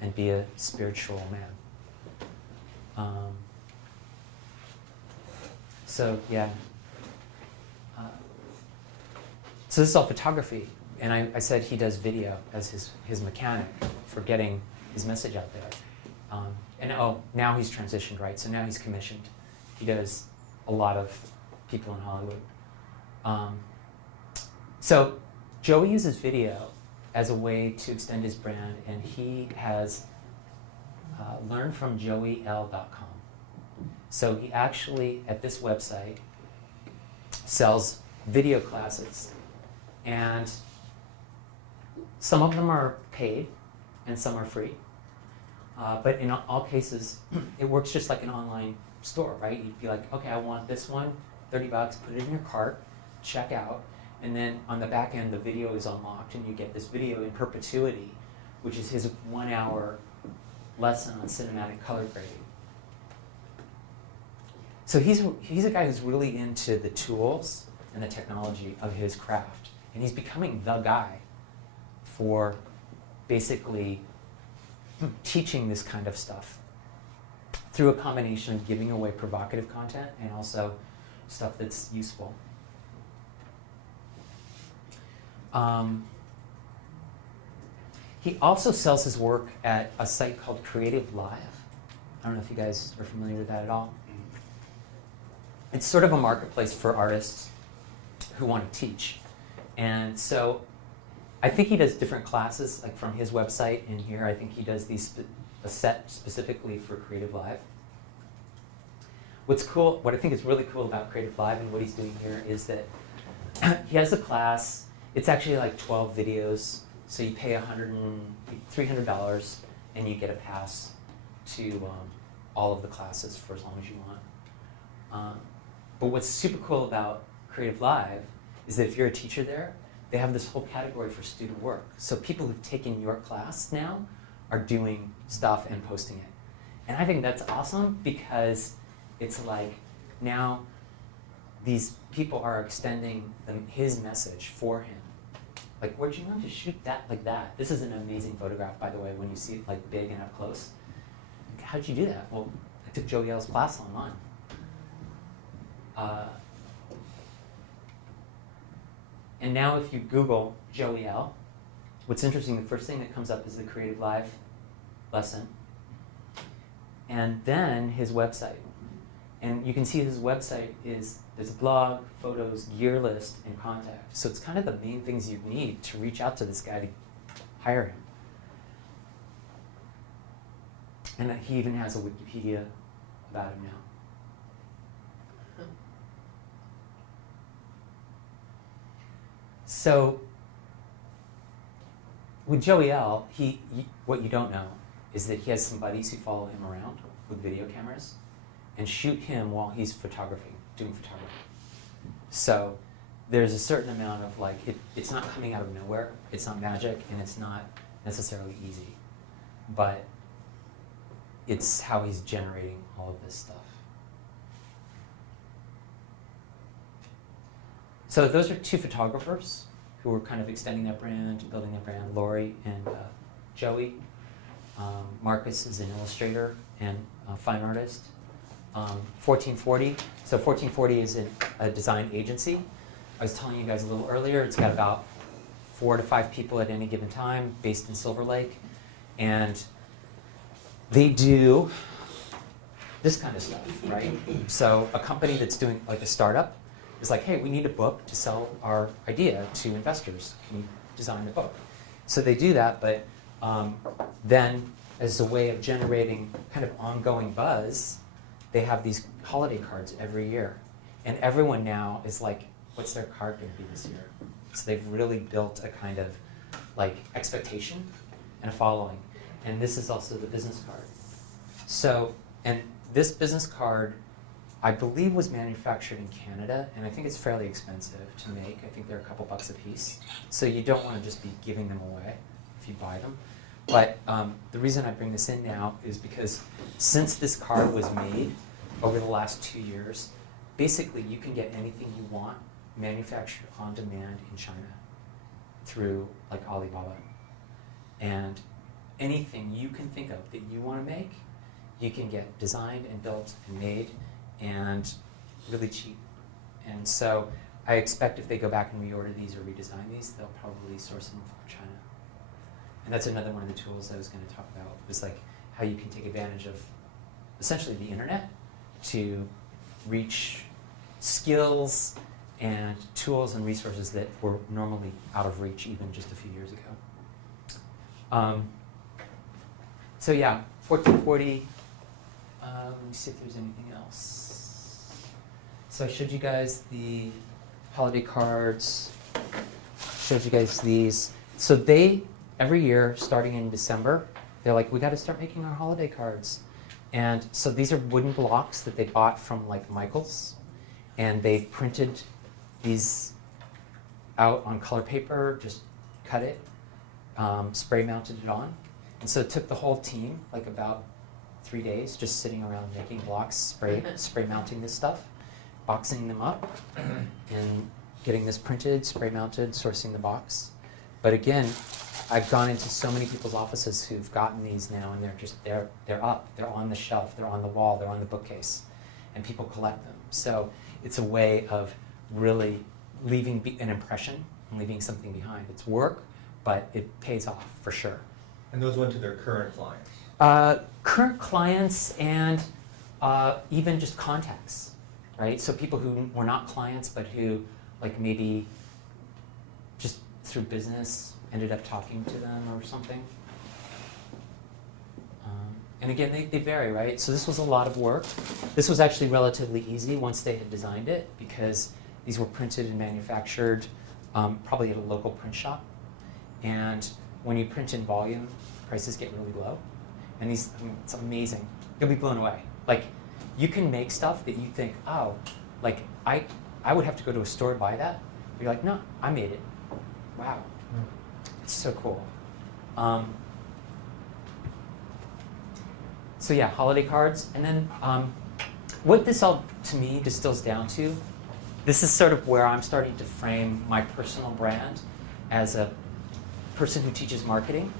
and be a spiritual man. So yeah. So this is all photography, and I said he does video as his mechanic for getting his message out there. And now he's transitioned, right? So now he's commissioned. He does a lot of people in Hollywood. So Joey uses video as a way to extend his brand, and he has learned from joeyl.com. So he actually, at this website, sells video classes, and some of them are paid and some are free. But in all cases, it works just like an online store, right? You'd be like, okay, I want this one, $30, put it in your cart, check out, and then on the back end, the video is unlocked, and you get this video in perpetuity, which is his 1-hour lesson on cinematic color grading. So he's a guy who's really into the tools and the technology of his craft, and he's becoming the guy for basically teaching this kind of stuff through a combination of giving away provocative content and also stuff that's useful. He also sells his work at a site called Creative Live. I don't know if you guys are familiar with that at all. It's sort of a marketplace for artists who want to teach. And so I think he does different classes, like from his website and here. I think he does a set specifically for Creative Live. What's cool, what I think is really cool about Creative Live and what he's doing here is that he has a class. It's actually like 12 videos, so you pay $300 and you get a pass to all of the classes for as long as you want. But what's super cool about Creative Live is that if you're a teacher there, they have this whole category for student work. So people who've taken your class now are doing stuff and posting it. And I think that's awesome because it's like now these people are extending his message for him. Like, where'd you learn to shoot that like that? This is an amazing photograph, by the way, when you see it like big and up close. Like, how'd you do that? Well, I took Joey L's class online. And now if you Google Joey L, what's interesting, the first thing that comes up is the Creative Live lesson, and then his website. And you can see his website there's a blog, photos, gear list, and contact. So it's kind of the main things you need to reach out to this guy to hire him. And he even has a Wikipedia about him now. So with Joey L, what you don't know is that he has some buddies who follow him around with video cameras and shoot him while he's doing photography. So there's a certain amount of it's not coming out of nowhere, it's not magic, and it's not necessarily easy, but it's how he's generating all of this stuff. So those are two photographers who are kind of extending their brand, building their brand, Lori and Joey. Marcus is an illustrator and a fine artist. 1440, so 1440 is a design agency. I was telling you guys a little earlier, it's got about 4 to 5 people at any given time, based in Silver Lake. And they do this kind of stuff, right? So a company that's doing like a startup is like, hey, we need a book to sell our idea to investors. Can you design the book? So they do that, but then as a way of generating kind of ongoing buzz, they have these holiday cards every year. And everyone now is like, what's their card going to be this year? So they've really built a kind of expectation and a following. And this is also the business card. So, and this business card, I believe, was manufactured in Canada, and I think it's fairly expensive to make. I think they're a couple bucks a piece. So you don't want to just be giving them away if you buy them. But the reason I bring this in now is because since this card was made over the last 2 years, basically you can get anything you want manufactured on demand in China through Alibaba. And anything you can think of that you want to make, you can get designed and built and made and really cheap. And so I expect if they go back and reorder these or redesign these, they'll probably source them from China. And that's another one of the tools I was going to talk about, was how you can take advantage of essentially the internet to reach skills and tools and resources that were normally out of reach even just a few years ago. So yeah, 1440. Let me see if there's anything else. So I showed you guys the holiday cards, showed you guys these. So they, every year, starting in December, they're like, we got to start making our holiday cards. And so these are wooden blocks that they bought from Michael's, and they printed these out on color paper, just cut it, spray mounted it on. And so it took the whole team about 3 days just sitting around making blocks, spray mounting this stuff, boxing them up, and getting this printed, spray mounted, sourcing the box. But again, I've gone into so many people's offices who've gotten these now, and they're up, they're on the shelf, they're on the wall, they're on the bookcase, and people collect them. So it's a way of really leaving an impression and leaving something behind. It's work, but it pays off for sure. And those went to their current clients? Current clients and even just contacts, right? So people who were not clients, but who maybe just through business ended up talking to them or something. And again, they vary, right? So this was a lot of work. This was actually relatively easy once they had designed it, because these were printed and manufactured probably at a local print shop. And when you print in volume, prices get really low. And these, it's amazing. You'll be blown away. You can make stuff that you think, oh, I would have to go to a store to buy that. But you're like, no, I made it. Wow. It's so cool. So yeah, holiday cards. And then what this all, to me, distills down to, this is sort of where I'm starting to frame my personal brand as a person who teaches marketing,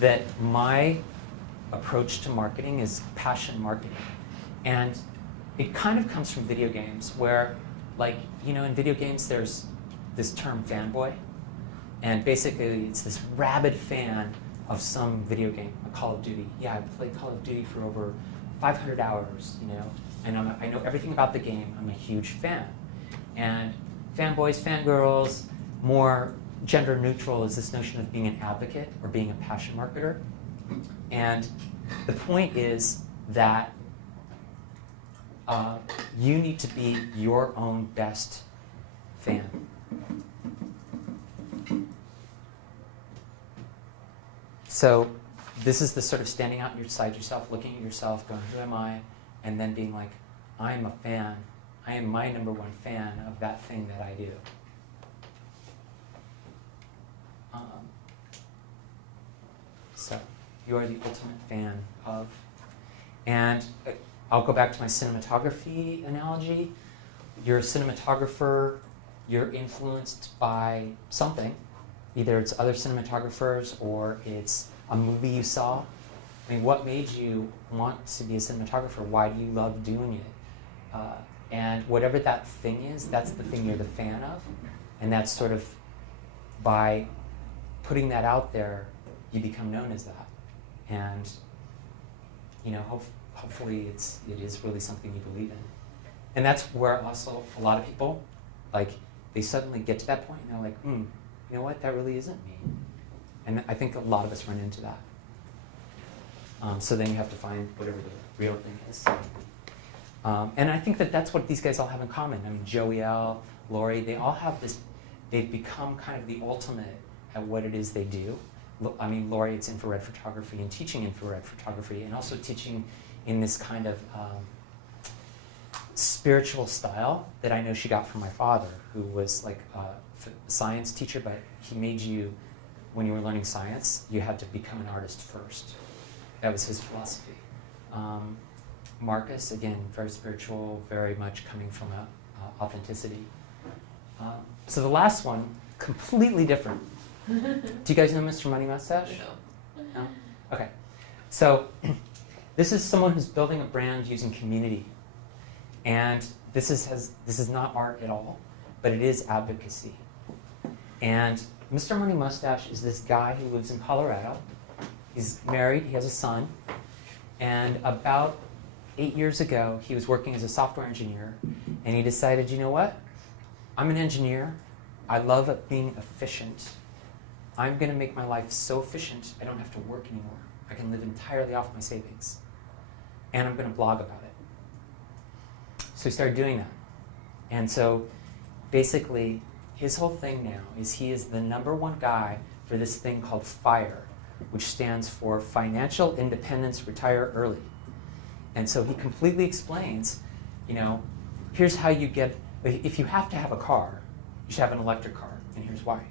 that my approach to marketing is passion marketing. And it kind of comes from video games where, in video games there's this term fanboy. And basically, it's this rabid fan of some video game, a Call of Duty. Yeah, I've played Call of Duty for over 500 hours, you know, and I know everything about the game. I'm a huge fan. And fanboys, fangirls, more gender neutral is this notion of being an advocate or being a passion marketer. And the point is that you need to be your own best fan. So this is the sort of standing out inside yourself, looking at yourself, going, who am I? And then being like, I'm a fan. I am my number one fan of that thing that I do. So you are the ultimate fan of. And I'll go back to my cinematography analogy. You're a cinematographer, you're influenced by something. Either it's other cinematographers or it's a movie you saw. I mean, what made you want to be a cinematographer? Why do you love doing it? And whatever that thing is, that's the thing you're the fan of. And that's sort of, by putting that out there, you become known as that. And, you know, hopefully it is really something you believe in. And that's where also a lot of people, like, they suddenly get to that point and they're like, you know what, that really isn't me. And I think a lot of us run into that. So then you have to find whatever the real thing is. And I think that that's what these guys all have in common. I mean, Joey, Lori, they all have this, they've become kind of the ultimate at what it is they do. I mean, Lori, it's infrared photography and teaching infrared photography and also teaching in this kind of spiritual style that I know she got from my father, who was like a science teacher, but he made you, when you were learning science, you had to become an artist first. That was his philosophy. Marcus, again, very spiritual, very much coming from authenticity. So the last one, completely different. Do you guys know Mr. Money Mustache? No? Okay. So this is someone who's building a brand using community. And this is not art at all, but it is advocacy. And Mr. Money Mustache is this guy who lives in Colorado. He's married, he has a son, and about 8 years ago, he was working as a software engineer, and he decided, you know what? I'm an engineer. I love being efficient. I'm going to make my life so efficient I don't have to work anymore. I can live entirely off my savings. And I'm going to blog about it. So he started doing that. And so basically, his whole thing now is he is the #1 guy for this thing called FIRE, which stands for Financial Independence, Retire Early. And so he completely explains, you know, here's how you get, if you have to have a car, you should have an electric car, and here's why.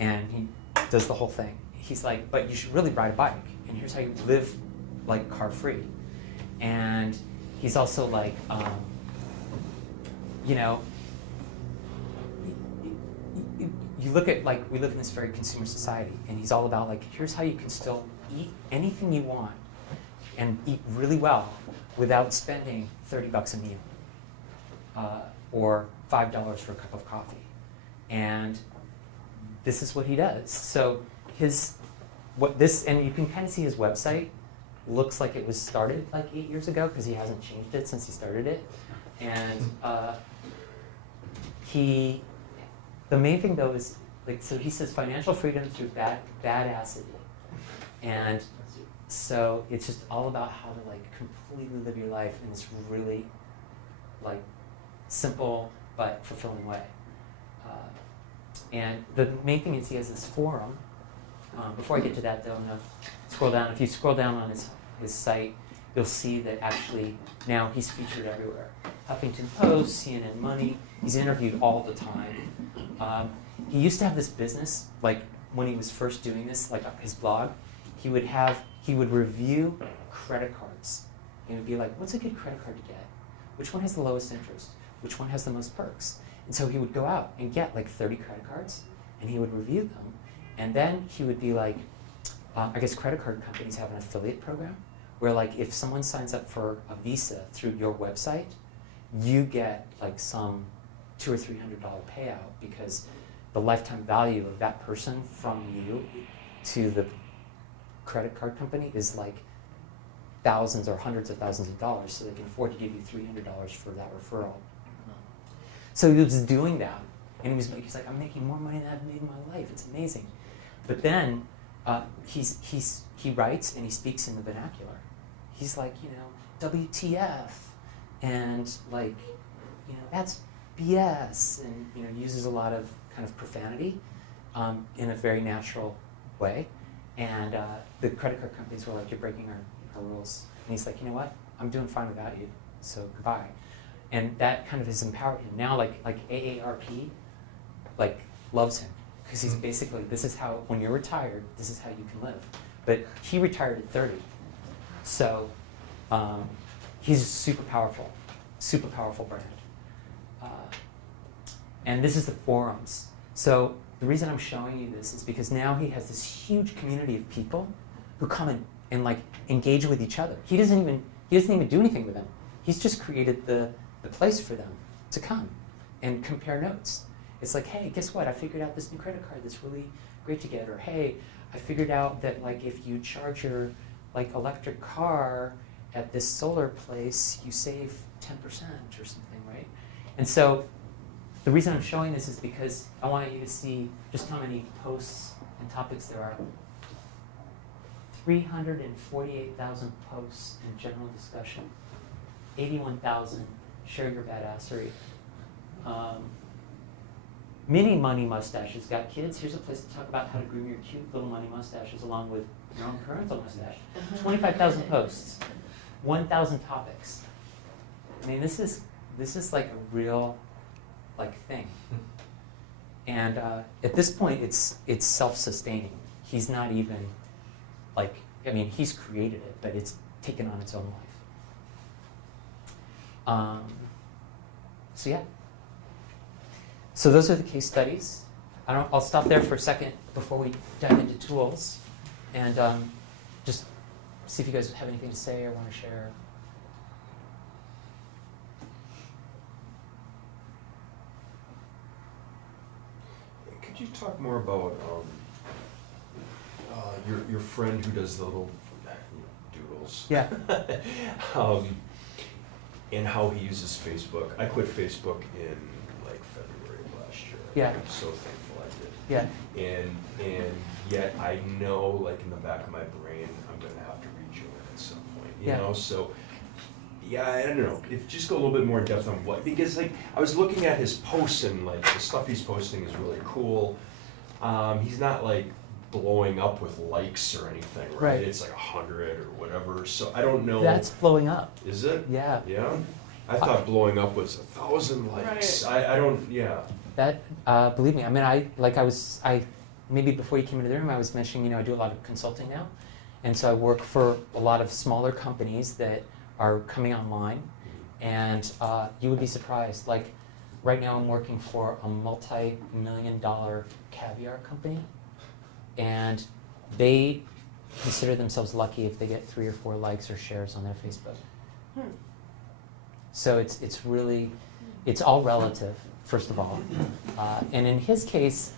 And he does the whole thing. He's like, but you should really ride a bike, and here's how you live like car-free. And he's also like, you know, you look at, like, we live in this very consumer society, and he's all about, like, here's how you can still eat anything you want and eat really well without spending $30 a meal or $5 for a cup of coffee. And this is what he does. So and you can kind of see his website looks like it was started like 8 years ago because he hasn't changed it since he started it. And the main thing though is, like, so he says financial freedom through badassity. And so it's just all about how to, like, completely live your life in this really, like, simple but fulfilling way. And the main thing is he has this forum. Before I get to that though, I'm gonna scroll down. If you scroll down on his site, you'll see that actually now he's featured everywhere. Huffington Post, CNN Money, he's interviewed all the time. He used to have this business, like when he was first doing this, like his blog, he would review credit cards. He would be like, what's a good credit card to get? Which one has the lowest interest? Which one has the most perks? And so he would go out and get like 30 credit cards, and he would review them. And then he would be like, I guess credit card companies have an affiliate program where, like, if someone signs up for a Visa through your website, you get like some $200 or $300 payout because the lifetime value of that person from you to the credit card company is like thousands or hundreds of thousands of dollars, so they can afford to give you $300 for that referral. So he was doing that, and he's like, I'm making more money than I've made in my life. It's amazing. But then he writes and he speaks in the vernacular. He's like, WTF, and like, that's BS, and uses a lot of kind of profanity in a very natural way. And the credit card companies were like, you're breaking our rules. And he's like, you know what? I'm doing fine without you, so goodbye. And that kind of has empowered him. Now, like AARP, like, loves him. Because he's basically, this is how, when you're retired, this is how you can live. But he retired at 30. So he's super powerful brand. And this is the forums. So the reason I'm showing you this is because now he has this huge community of people who come and like engage with each other. He doesn't even do anything with them. He's just created the place for them to come and compare notes. It's like, hey, guess what? I figured out this new credit card that's really great to get. Or hey, I figured out that like if you charge your like electric car at this solar place, you save 10% or something, right? And so the reason I'm showing this is because I want you to see just how many posts and topics there are. 348,000 posts in general discussion. 81,000 share your badassery. Mini money mustaches. Got kids? Here's a place to talk about how to groom your cute little money mustaches along with your own parental mustache. 25,000 posts. 1,000 topics. I mean, this is like a real like thing. And at this point, it's self-sustaining. He's not even like, I mean, he's created it, but it's taken on its own life. So yeah. So those are the case studies. I'll stop there for a second before we dive into tools, and just see if you guys have anything to say or want to share. Could you talk more about your friend who does the little doodles? Yeah. And how he uses Facebook. I quit Facebook in like February of last year. Yeah. I'm so thankful I did. Yeah. And yet I know, like in the back of my brain, I'm gonna have to rejoin at some point. You know, so yeah, I don't know. If just go a little bit more in depth on what, because like I was looking at his posts and like the stuff he's posting is really cool. He's not like blowing up with likes or anything, right? Right. It's like 100 or whatever. So I don't know. That's blowing up. Is it? Yeah. Yeah. I thought blowing up was 1,000 likes. Right. I don't. Yeah. That believe me. I mean, I maybe before you came into the room, I was mentioning, I do a lot of consulting now, and so I work for a lot of smaller companies that are coming online, and you would be surprised. Like right now, I'm working for a multi-million-dollar caviar company, and they consider themselves lucky if they get 3 or 4 likes or shares on their Facebook. So it's really, it's all relative, first of all. And in his case,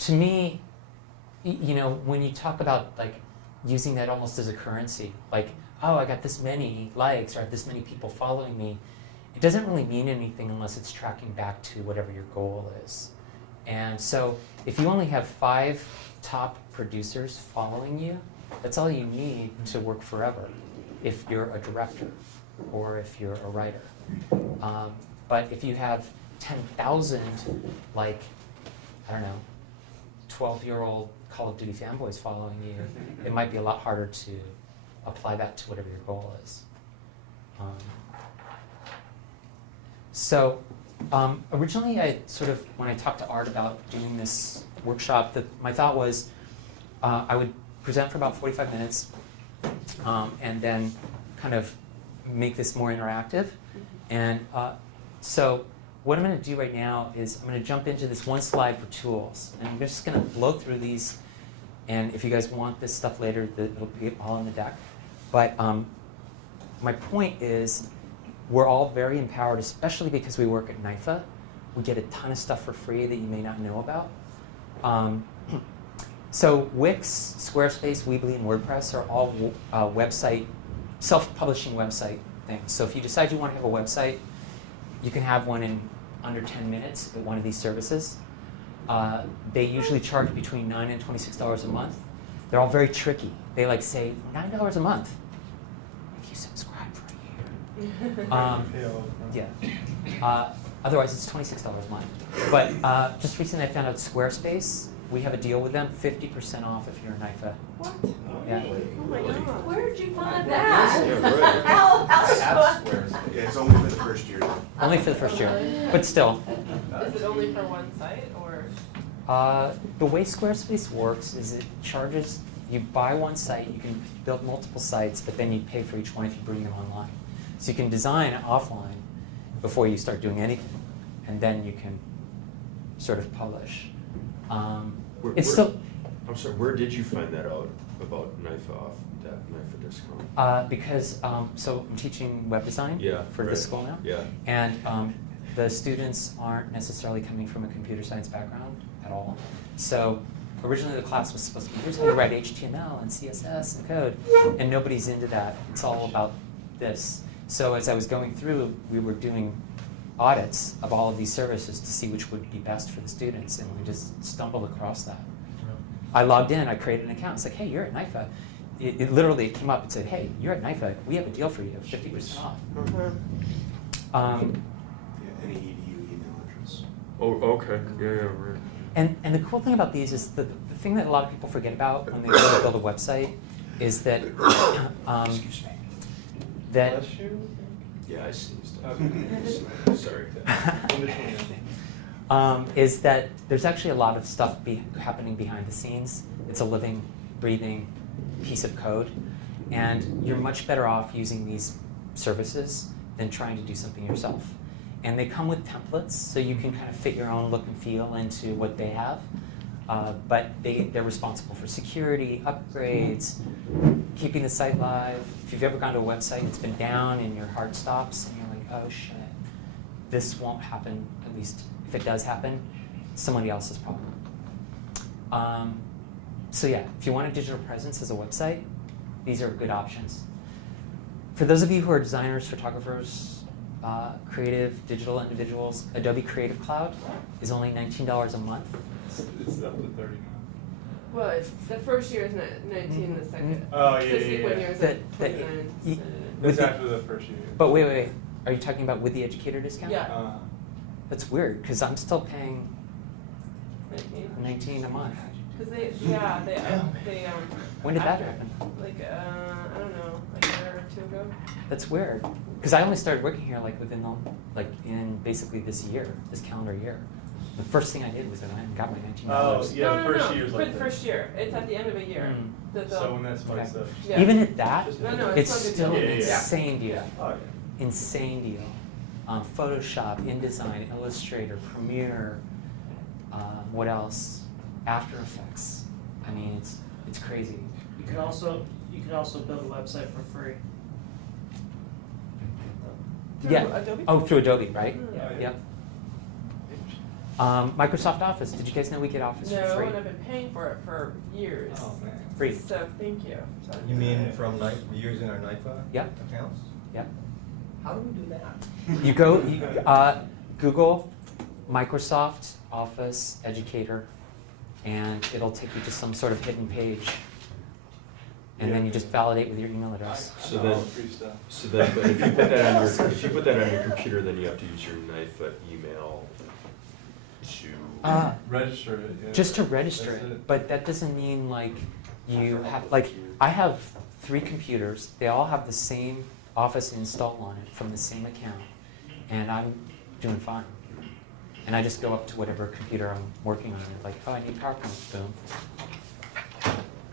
to me, when you talk about like using that almost as a currency, like, oh, I got this many likes or I have this many people following me, it doesn't really mean anything unless it's tracking back to whatever your goal is. And so if you only have 5 top producers following you, that's all you need to work forever if you're a director or if you're a writer. But if you have 10,000, like, I don't know, 12-year-old Call of Duty fanboys following you, it might be a lot harder to apply that to whatever your goal is. Originally, when I talked to Art about doing this workshop, my thought was I would present for about 45 minutes and then kind of make this more interactive. And so what I'm going to do right now is I'm going to jump into this one slide for tools. And I'm just going to blow through these. And if you guys want this stuff later, it'll be all on the deck. But my point is we're all very empowered, especially because we work at NYFA. We get a ton of stuff for free that you may not know about. So Wix, Squarespace, Weebly, and WordPress are all website, self-publishing website things. So if you decide you want to have a website, you can have one in under 10 minutes at one of these services. They usually charge between $9 and $26 a month. They're all very tricky. They like say $9 a month if you subscribe for a year. Yeah. Otherwise, it's $26 a month. But just recently, I found out Squarespace. We have a deal with them, 50% off if you're a NYFA. What? Yeah. Oh my god. Where'd you find that? Yeah, right. How Yeah, it's only for the first year. Only for the first year, but still. Is it only for one site or? The way Squarespace works is it charges, you buy one site, you can build multiple sites, but then you pay for each one if you bring them online. So you can design offline before you start doing anything, and then you can sort of publish. It's still, I'm sorry, where did you find that out about NYFA off, that NYFA discount? because, so I'm teaching web design Yeah, for right. this school now. Yeah. And the students aren't necessarily coming from a computer science background at all. So originally the class was supposed to be, here's how you write HTML and CSS and code, and nobody's into that. It's all about this. So as I was going through, we were doing audits of all of these services to see which would be best for the students, and we just stumbled across that. I logged in, I created an account. It's like, hey, you're at NYFA. It literally came up and said, hey, you're at NYFA. We have a deal for you, 50% off. Any EDU email address. Oh, okay, yeah, right. And the cool thing about these is the thing that a lot of people forget about when they go to build a website is that Excuse me. that Bless you. Yeah, I sneezed. Okay. Sorry. In between. is that there's actually a lot of stuff happening behind the scenes. It's a living, breathing piece of code, and you're much better off using these services than trying to do something yourself. And they come with templates, so you can kind of fit your own look and feel into what they have. But they're responsible for security, upgrades, keeping the site live. If you've ever gone to a website that's been down and your heart stops and you're like, oh shit, this won't happen, at least if it does happen, somebody else's problem. So yeah, if you want a digital presence as a website, these are good options. For those of you who are designers, photographers, creative, digital individuals, Adobe Creative Cloud is only $19 a month. It's up to 30 now. Well, it's the first year is 19, the second. Oh, yeah, Subsequent yeah. years That- is that- 29. y- It's With the- after the first year. But wait, are you talking about with the educator discount? Yeah. That's weird, because I'm still paying 19. 19 a month. Because they When did that after- happen? Like, I don't know, like a year or two ago. That's weird, because I only started working here like within in basically this year, this calendar year. The first thing I did was I went and got my $19. Oh, yeah, the first no. year's For like the that. first year. It's at the end of a year. Mm. So when that spikes Okay. up. Yeah. Even at that, No, no, it's it's not a still good an deal. Yeah. insane deal. Oh, yeah. Insane deal. Photoshop, InDesign, Illustrator, Premiere, what else? After Effects. I mean, it's crazy. You could also build a website for free. Through Yeah. Adobe? Oh, through Adobe, right? Mm. Oh, yeah. Yep. Microsoft Office. Did you guys know we get Office for No, free? and I've been paying for it for years. Oh, man. Free. So thank you. You mean from using our NYFA Yep. accounts? Yep. How do we do that? You Google Microsoft Office Educator, and it'll take you to some sort of hidden page. And then you just validate with your email address. So Oh, then, free stuff. but if you put that on your, if you put that on your computer, then you have to use your NYFA email to. Register it, yeah. Just to register That's it, but that doesn't mean like you have, like, I have 3 computers, they all have the same Office install on it from the same account, and I'm doing fine. And I just go up to whatever computer I'm working on, and like, oh, I need PowerPoint, boom.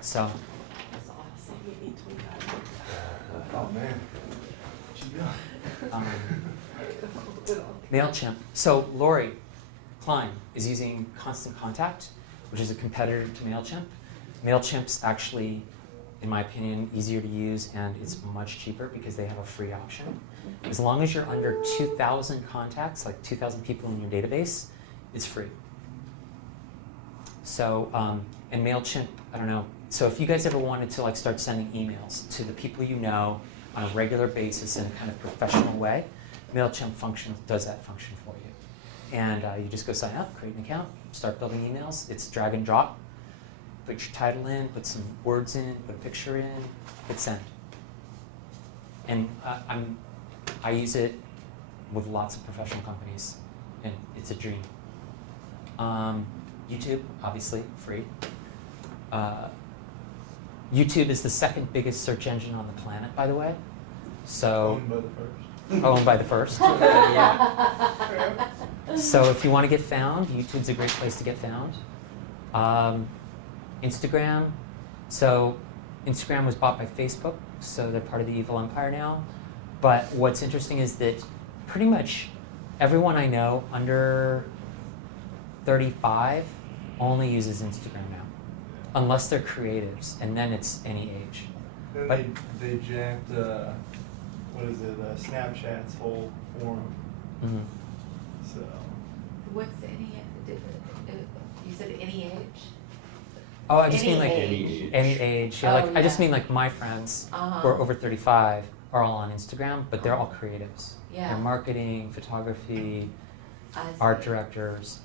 So, That's awesome. You need 25. Oh, man. What you got? MailChimp. So Lori Klein is using Constant Contact, which is a competitor to MailChimp. MailChimp's actually in my opinion, easier to use, and it's much cheaper because they have a free option. As long as you're under 2,000 contacts, like 2,000 people in your database, it's free. So, and MailChimp, I don't know. So if you guys ever wanted to like start sending emails to the people you know on a regular basis in a kind of professional way, MailChimp does that function for you. And you just go sign up, create an account, start building emails. It's drag and drop. Put your title in, put some words in, put a picture in, hit send. And I use it with lots of professional companies, and it's a dream. YouTube, obviously, free. YouTube is the second biggest search engine on the planet, by the way. So Owned by the first. owned by the first. So if you want to get found, YouTube's a great place to get found. Instagram. So Instagram was bought by Facebook, so they're part of the evil empire now. But what's interesting is that pretty much everyone I know under 35 only uses Instagram now, unless they're creatives, and then it's any age. Then But- they jacked, Snapchat's whole forum, Mhm. so. What's any, you said any age? Oh, I just Any mean like age. any age. Yeah, Oh, like I just yeah. mean like my friends Uh-huh. who are over 35 are all on Instagram, but they're all creatives. Yeah. They're marketing, photography, I see. art directors,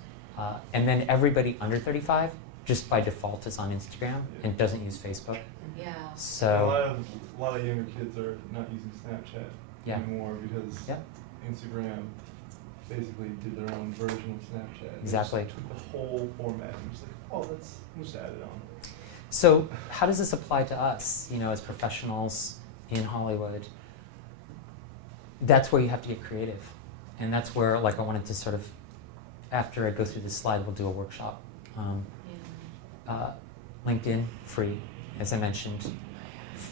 and then everybody under 35 just by default is on Instagram and doesn't use Facebook. Yeah. So A lot of younger kids are not using Snapchat Yeah. anymore because Yep. Instagram basically did their own version of Snapchat. They Exactly. just took the whole format and just like, oh, we'll just add it on. So how does this apply to us, you know, as professionals in Hollywood? That's where you have to get creative. And that's where, like, I wanted to sort of, after I go through this slide, we'll do a workshop. Yeah. LinkedIn, free, as I mentioned.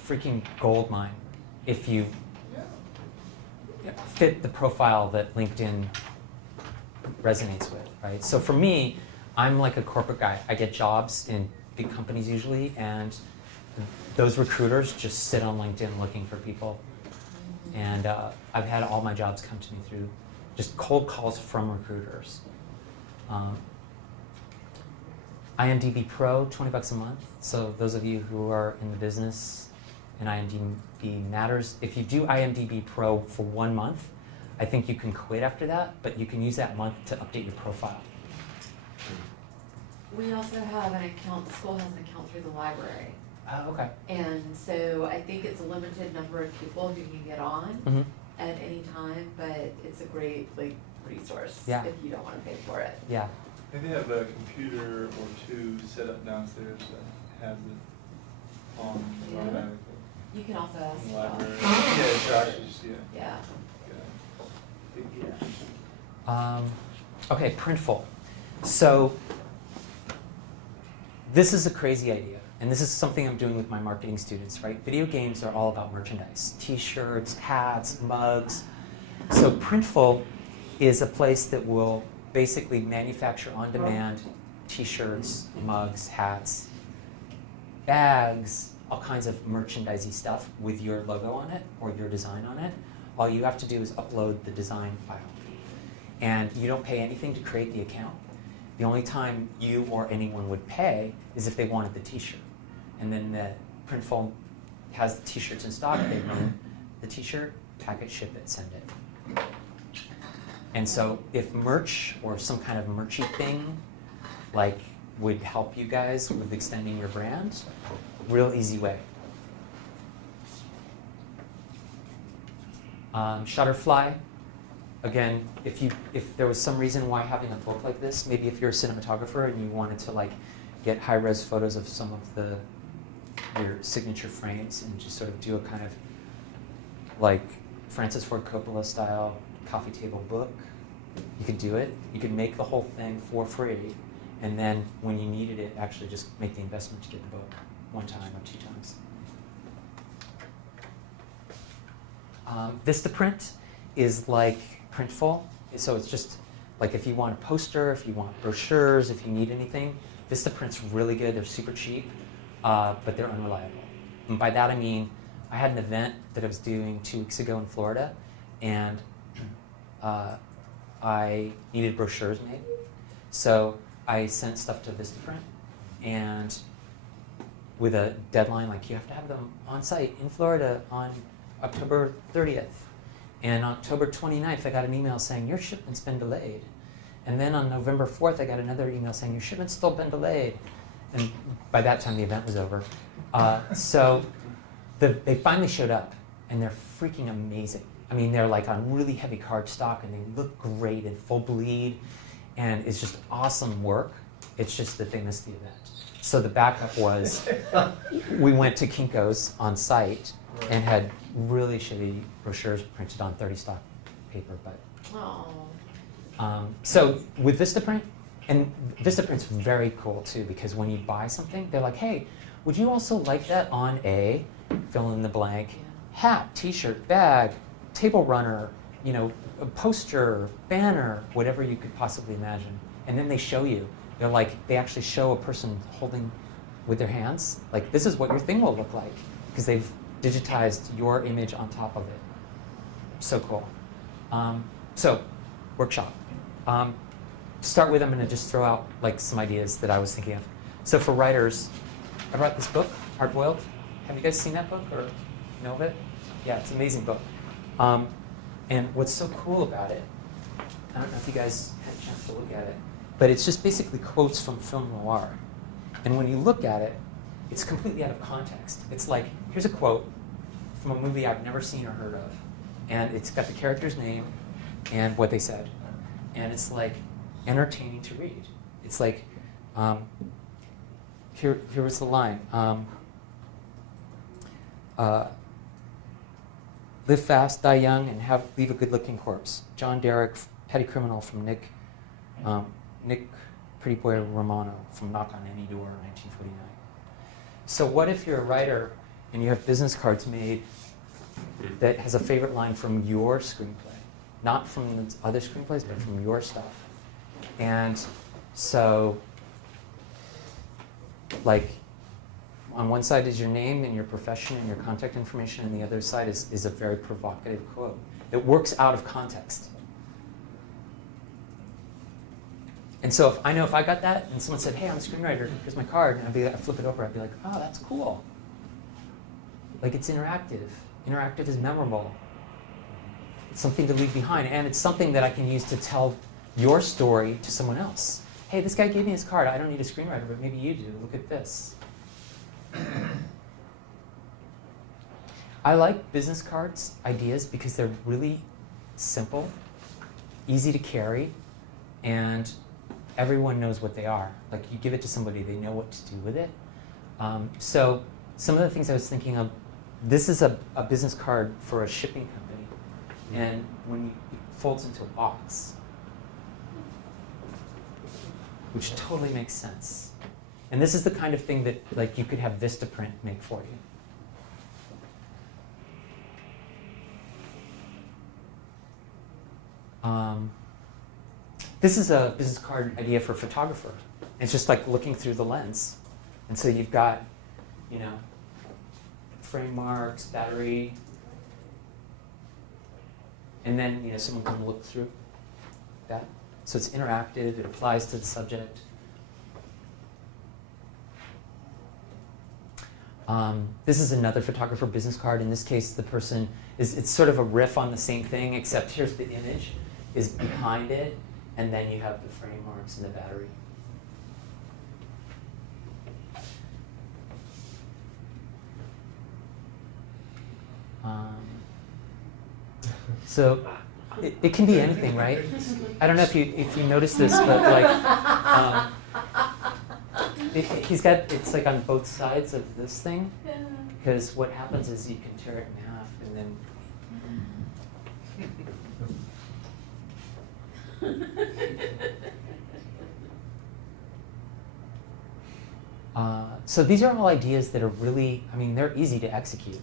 Freaking gold mine if you fit the profile that LinkedIn resonates with, right? So for me, I'm like a corporate guy. I get jobs in big companies usually, and those recruiters just sit on LinkedIn looking for people. And I've had all my jobs come to me through just cold calls from recruiters. IMDb Pro, $20 a month. So those of you who are in the business and IMDb matters, if you do IMDb Pro for 1 month, I think you can quit after that, but you can use that month to update your profile. We also have an account, the school has an account through the library. Oh, okay. And so I think it's a limited number of people who can get on Mm-hmm. at any time, but it's a great like resource Yeah. if you don't want to pay for it. Yeah. And they have a computer or two set up downstairs that has it on Yeah. automatically You can also ask in the about. library. Yeah, it's actually just, Yeah. Okay, Printful. So this is a crazy idea, and this is something I'm doing with my marketing students, right? Video games are all about merchandise, t-shirts, hats, mugs. So Printful is a place that will basically manufacture on demand t-shirts, mugs, hats, bags, all kinds of merchandisey stuff with your logo on it or your design on it. All you have to do is upload the design file. And you don't pay anything to create the account. The only time you or anyone would pay is if they wanted the t-shirt. And then the Printful has the t-shirts in stock, they run the t-shirt, package, ship it, send it. And so if merch or some kind of merchy thing like would help you guys with extending your brand, real easy way. Shutterfly. Again, if there was some reason why having a book like this, maybe if you're a cinematographer and you wanted to like get high-res photos of some of your signature frames and just sort of do a kind of like Francis Ford Coppola style coffee table book, you could do it. You could make the whole thing for free, and then when you needed it, actually just make the investment to get the book 1 time or 2 times. Vistaprint is like Printful, so it's just like if you want a poster, if you want brochures, if you need anything, Vistaprint's really good. They're super cheap, but they're unreliable. And by that I mean I had an event that I was doing 2 weeks ago in Florida, and I needed brochures made. So I sent stuff to Vistaprint, and with a deadline, like you have to have them on site in Florida on October 30th. And on October 29th, I got an email saying, your shipment's been delayed. And then on November 4th, I got another email saying, your shipment's still been delayed. And by that time, the event was over. So they finally showed up, and they're freaking amazing. I mean, they're like on really heavy cardstock, and they look great in full bleed, and it's just awesome work. It's just that they missed the event. So the backup was, we went to Kinko's on site and had really shitty brochures printed on 30 stock paper. But so with Vistaprint, and Vistaprint's very cool too, because when you buy something, they're like, hey, would you also like that on a fill in the blank hat, t-shirt, bag, table runner, you know, a poster, banner, whatever you could possibly imagine. And then they show you. They're like, they actually show a person holding with their hands, like, this is what your thing will look like, because they've digitized your image on top of it. So cool. So, workshop. To start with, I'm going to just throw out like some ideas that I was thinking of. So for writers, I brought this book, Hard Boiled. Have you guys seen that book or know of it? Yeah, it's an amazing book. And what's so cool about it, I don't know if you guys had a chance to look at it, but it's just basically quotes from film noir. And when you look at it, it's completely out of context. It's like, here's a quote from a movie I've never seen or heard of. And it's got the character's name and what they said. And it's like entertaining to read. It's like, here was the line. Live fast, die young, and leave a good-looking corpse. John Derrick, petty criminal from Nick Pretty Boy Romano from Knock on Any Door, 1949. So what if you're a writer and you have business cards made that has a favorite line from your screenplay? Not from the other screenplays, but from your stuff. And so, like, on one side is your name and your profession and your contact information, and the other side is a very provocative quote. It works out of context. And so if I got that and someone said, hey, I'm a screenwriter, here's my card, and I'd flip it over, I'd be like, oh, that's cool. Like, it's interactive. Interactive is memorable. It's something to leave behind, and it's something that I can use to tell your story to someone else. Hey, this guy gave me his card. I don't need a screenwriter, but maybe you do. Look at this. I like business cards ideas because they're really simple, easy to carry, and everyone knows what they are. Like, you give it to somebody, they know what to do with it. So some of the things I was thinking of, this is a business card for a shipping company, and it folds into a box, which totally makes sense. And this is the kind of thing that, like, you could have Vistaprint make for you. This is a business card idea for a photographer. It's just like looking through the lens. And so you've got, you know, frame marks, battery, and then, you know, someone can look through that. So it's interactive, it applies to the subject. This is another photographer business card. In this case, the person it's sort of a riff on the same thing, except here's the image is behind it, and then you have the frame marks and the battery. So it can be anything, right? I don't know if you noticed this, but like it's like on both sides of this thing, because what happens is you can tear it in half and then. So these are all ideas that are really, I mean, they're easy to execute.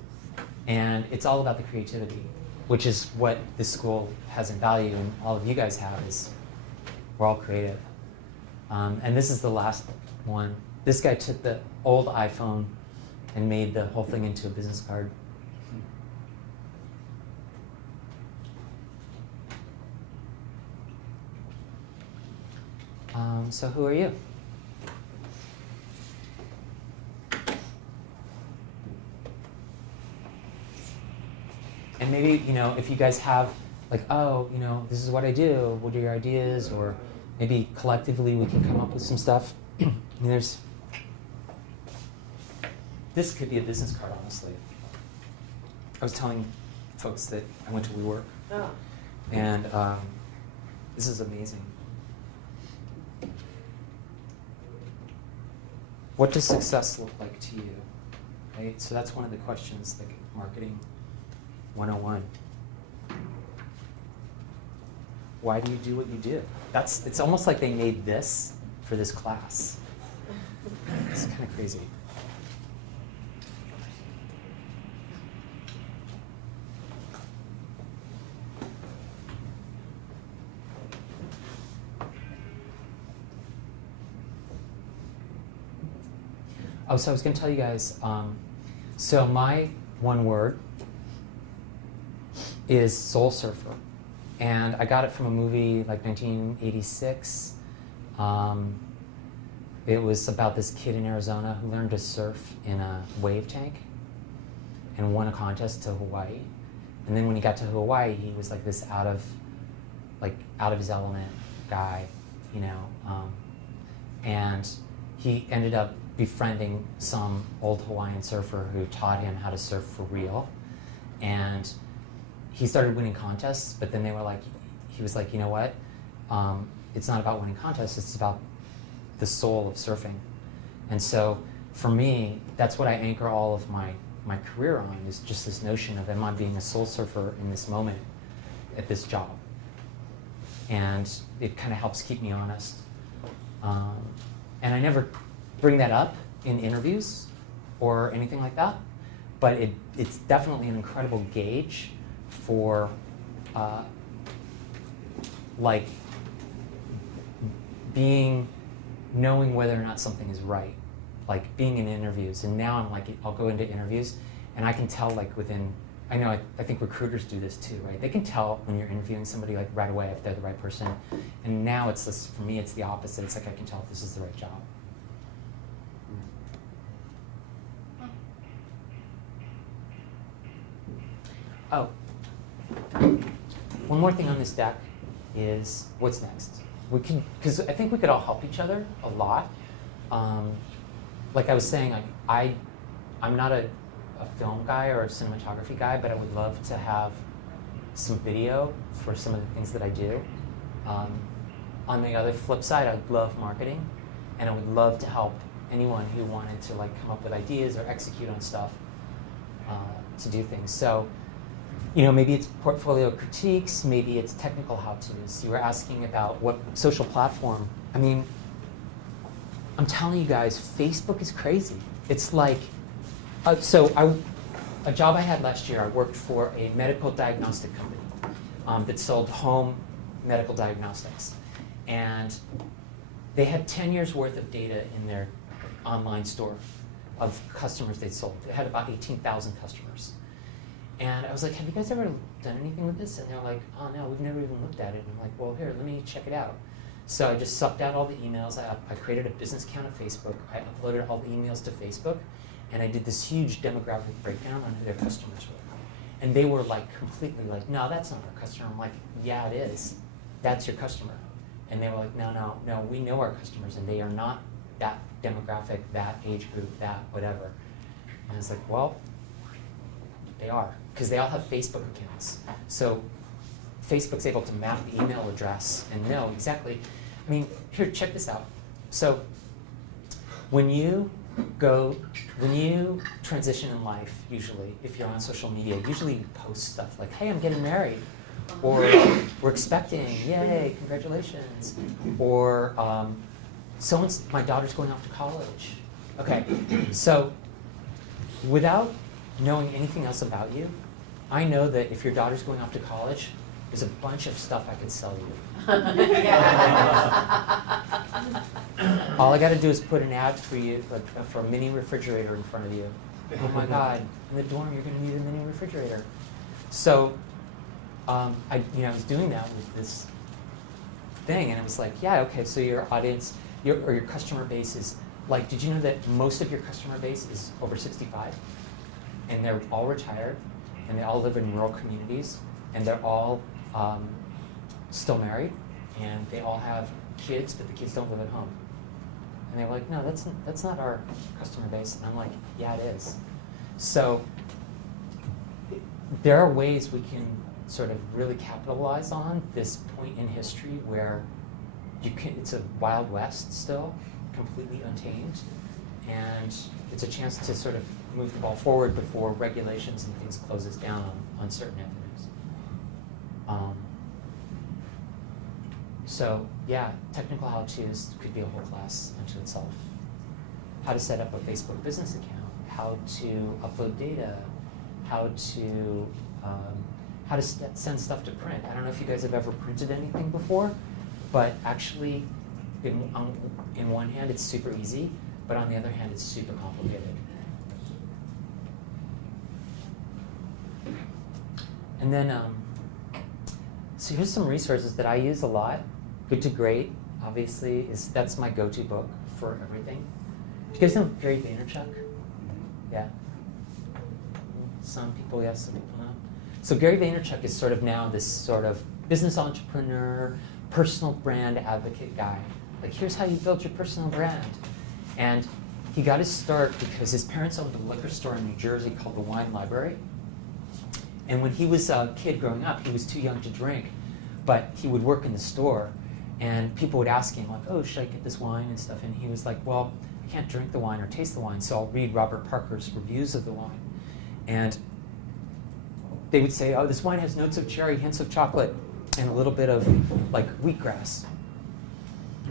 And it's all about the creativity, which is what this school has in value, and all of you guys have, is we're all creative. And this is the last one. This guy took the old iPhone and made the whole thing into a business card. So who are you? And maybe, if you guys have like, oh, this is what I do, what are your ideas? Or maybe collectively we can come up with some stuff. I mean, this could be a business card, honestly. I was telling folks that I went to WeWork, Oh. and this is amazing. What does success look like to you? Right? So that's one of the questions, like marketing 101. Why do you do what you do? It's almost like they made this for this class. It's kind of crazy. Oh, so I was going to tell you guys, so my one word is Soul Surfer. And I got it from a movie like 1986. It was about this kid in Arizona who learned to surf in a wave tank and won a contest to Hawaii. And then when he got to Hawaii, he was like this out of his element guy, and he ended up befriending some old Hawaiian surfer who taught him how to surf for real. And he started winning contests, but then he was like, you know what? It's not about winning contests, it's about the soul of surfing. And so for me, that's what I anchor all of my career on, is just this notion of, am I being a soul surfer in this moment at this job? And it kind of helps keep me honest. And I never bring that up in interviews or anything like that, but it's definitely an incredible gauge for knowing whether or not something is right, like being in interviews. And now I'm like, I'll go into interviews and I can tell like within, I think recruiters do this too, right? They can tell when you're interviewing somebody like right away if they're the right person. And now it's this, for me, it's the opposite. It's like I can tell if this is the right job. Oh, one more thing on this deck is what's next. Because I think we could all help each other a lot. Like I was saying, I'm not a film guy or a cinematography guy, but I would love to have some video for some of the things that I do. On the other flip side, I'd love marketing, and I would love to help anyone who wanted to come up with ideas or execute on stuff to do things. So, maybe it's portfolio critiques, maybe it's technical how-tos. You were asking about what social platform. I mean, I'm telling you guys, Facebook is crazy. It's like, a job I had last year, I worked for a medical diagnostic company that sold home medical diagnostics. And they had 10 years worth of data in their online store of customers they'd sold. They had about 18,000 customers. And I was like, have you guys ever done anything with this? And they're like, oh no, we've never even looked at it. And I'm like, well, here, let me check it out. So I just sucked out all the emails. I created a business account on Facebook. I uploaded all the emails to Facebook. And I did this huge demographic breakdown on who their customers were. And they were completely like, no, that's not our customer. I'm like, yeah, it is. That's your customer. And they were like, no, we know our customers, and they are not that demographic, that age group, that whatever. And I was like, well, they are, because they all have Facebook accounts. So Facebook's able to map the email address and know exactly. I mean, here, check this out. So when you transition in life, usually, if you're on social media, usually you post stuff like, hey, I'm getting married, or we're expecting, yay, congratulations, or my daughter's going off to college. Okay, so without knowing anything else about you, I know that if your daughter's going off to college, there's a bunch of stuff I could sell you. All I got to do is put an ad for you, for a mini refrigerator in front of you, Oh my God, in the dorm you're going to need a mini refrigerator. So I was doing that with this thing, and it was like, yeah, okay, so your audience, or your customer base is, like, did you know that most of your customer base is over 65? And they're all retired, and they all live in rural communities, and they're all still married, and they all have kids, but the kids don't live at home. And they were like, no, that's not our customer base. And I'm like, yeah, it is. So there are ways we can sort of really capitalize on this point in history where it's a Wild West still, completely untamed, and it's a chance to sort of move the ball forward before regulations and things closes down on certain avenues. So yeah, technical how-tos could be a whole class unto itself. How to set up a Facebook business account, how to upload data, how to send stuff to print. I don't know if you guys have ever printed anything before, but actually, in one hand, it's super easy, but on the other hand, it's super complicated. And then, so here's some resources that I use a lot. Good to Great, obviously, that's my go-to book for everything. Do you guys know Gary Vaynerchuk? Yeah. Some people, yes, some people no. So Gary Vaynerchuk is sort of now this sort of business entrepreneur, personal brand advocate guy. Like, here's how you build your personal brand. And he got his start because his parents owned a liquor store in New Jersey called the Wine Library. And when he was a kid growing up, he was too young to drink, but he would work in the store. And people would ask him, like, oh, should I get this wine and stuff? And he was like, well, I can't drink the wine or taste the wine, so I'll read Robert Parker's reviews of the wine. And they would say, oh, this wine has notes of cherry, hints of chocolate, and a little bit of, like, wheatgrass.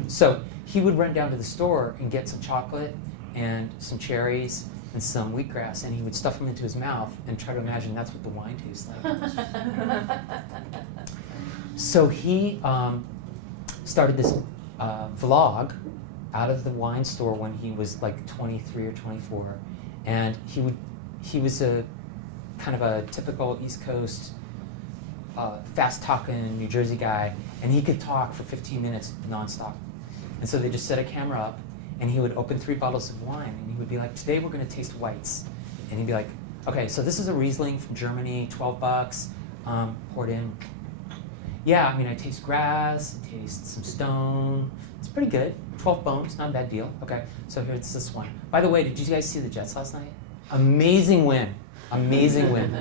So he would run down to the store and get some chocolate and some cherries and some wheatgrass, and he would stuff them into his mouth and try to imagine that's what the wine tastes like. So he started this vlog out of the wine store when he was like 23 or 24, and he was a kind of a typical East Coast fast-talking New Jersey guy, and he could talk for 15 minutes nonstop. And so they just set a camera up, and he would open 3 bottles of wine, and he would be like, today we're going to taste whites. And he'd be like, okay, so this is a Riesling from Germany, $12, poured in. Yeah, I mean, I taste grass, I taste some stone. It's pretty good. 12 bones, not a bad deal. Okay, so here's this one. By the way, did you guys see the Jets last night? Amazing win. Amazing win.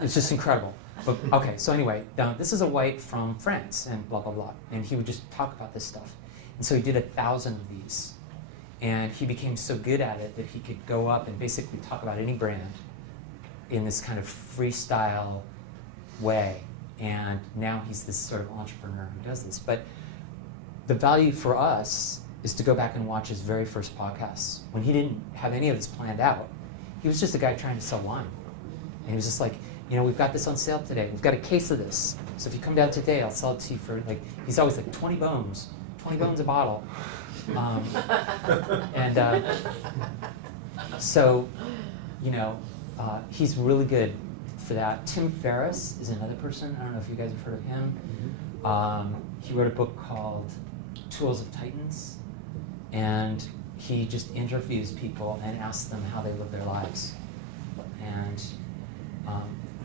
It's just incredible. But, okay, so anyway, this is a white from France, and blah, blah, blah. And he would just talk about this stuff. And so he did 1,000 of these. And he became so good at it that he could go up and basically talk about any brand in this kind of freestyle way. And now he's this sort of entrepreneur who does this. But the value for us is to go back and watch his very first podcasts when he didn't have any of this planned out. He was just a guy trying to sell wine. And he was just like, we've got this on sale today. We've got a case of this. So if you come down today, I'll sell it to you for, like, he's always like 20 bones a bottle. So, he's really good for that. Tim Ferriss is another person. I don't know if you guys have heard of him. He wrote a book called Tools of Titans, and he just interviews people and asks them how they live their lives. And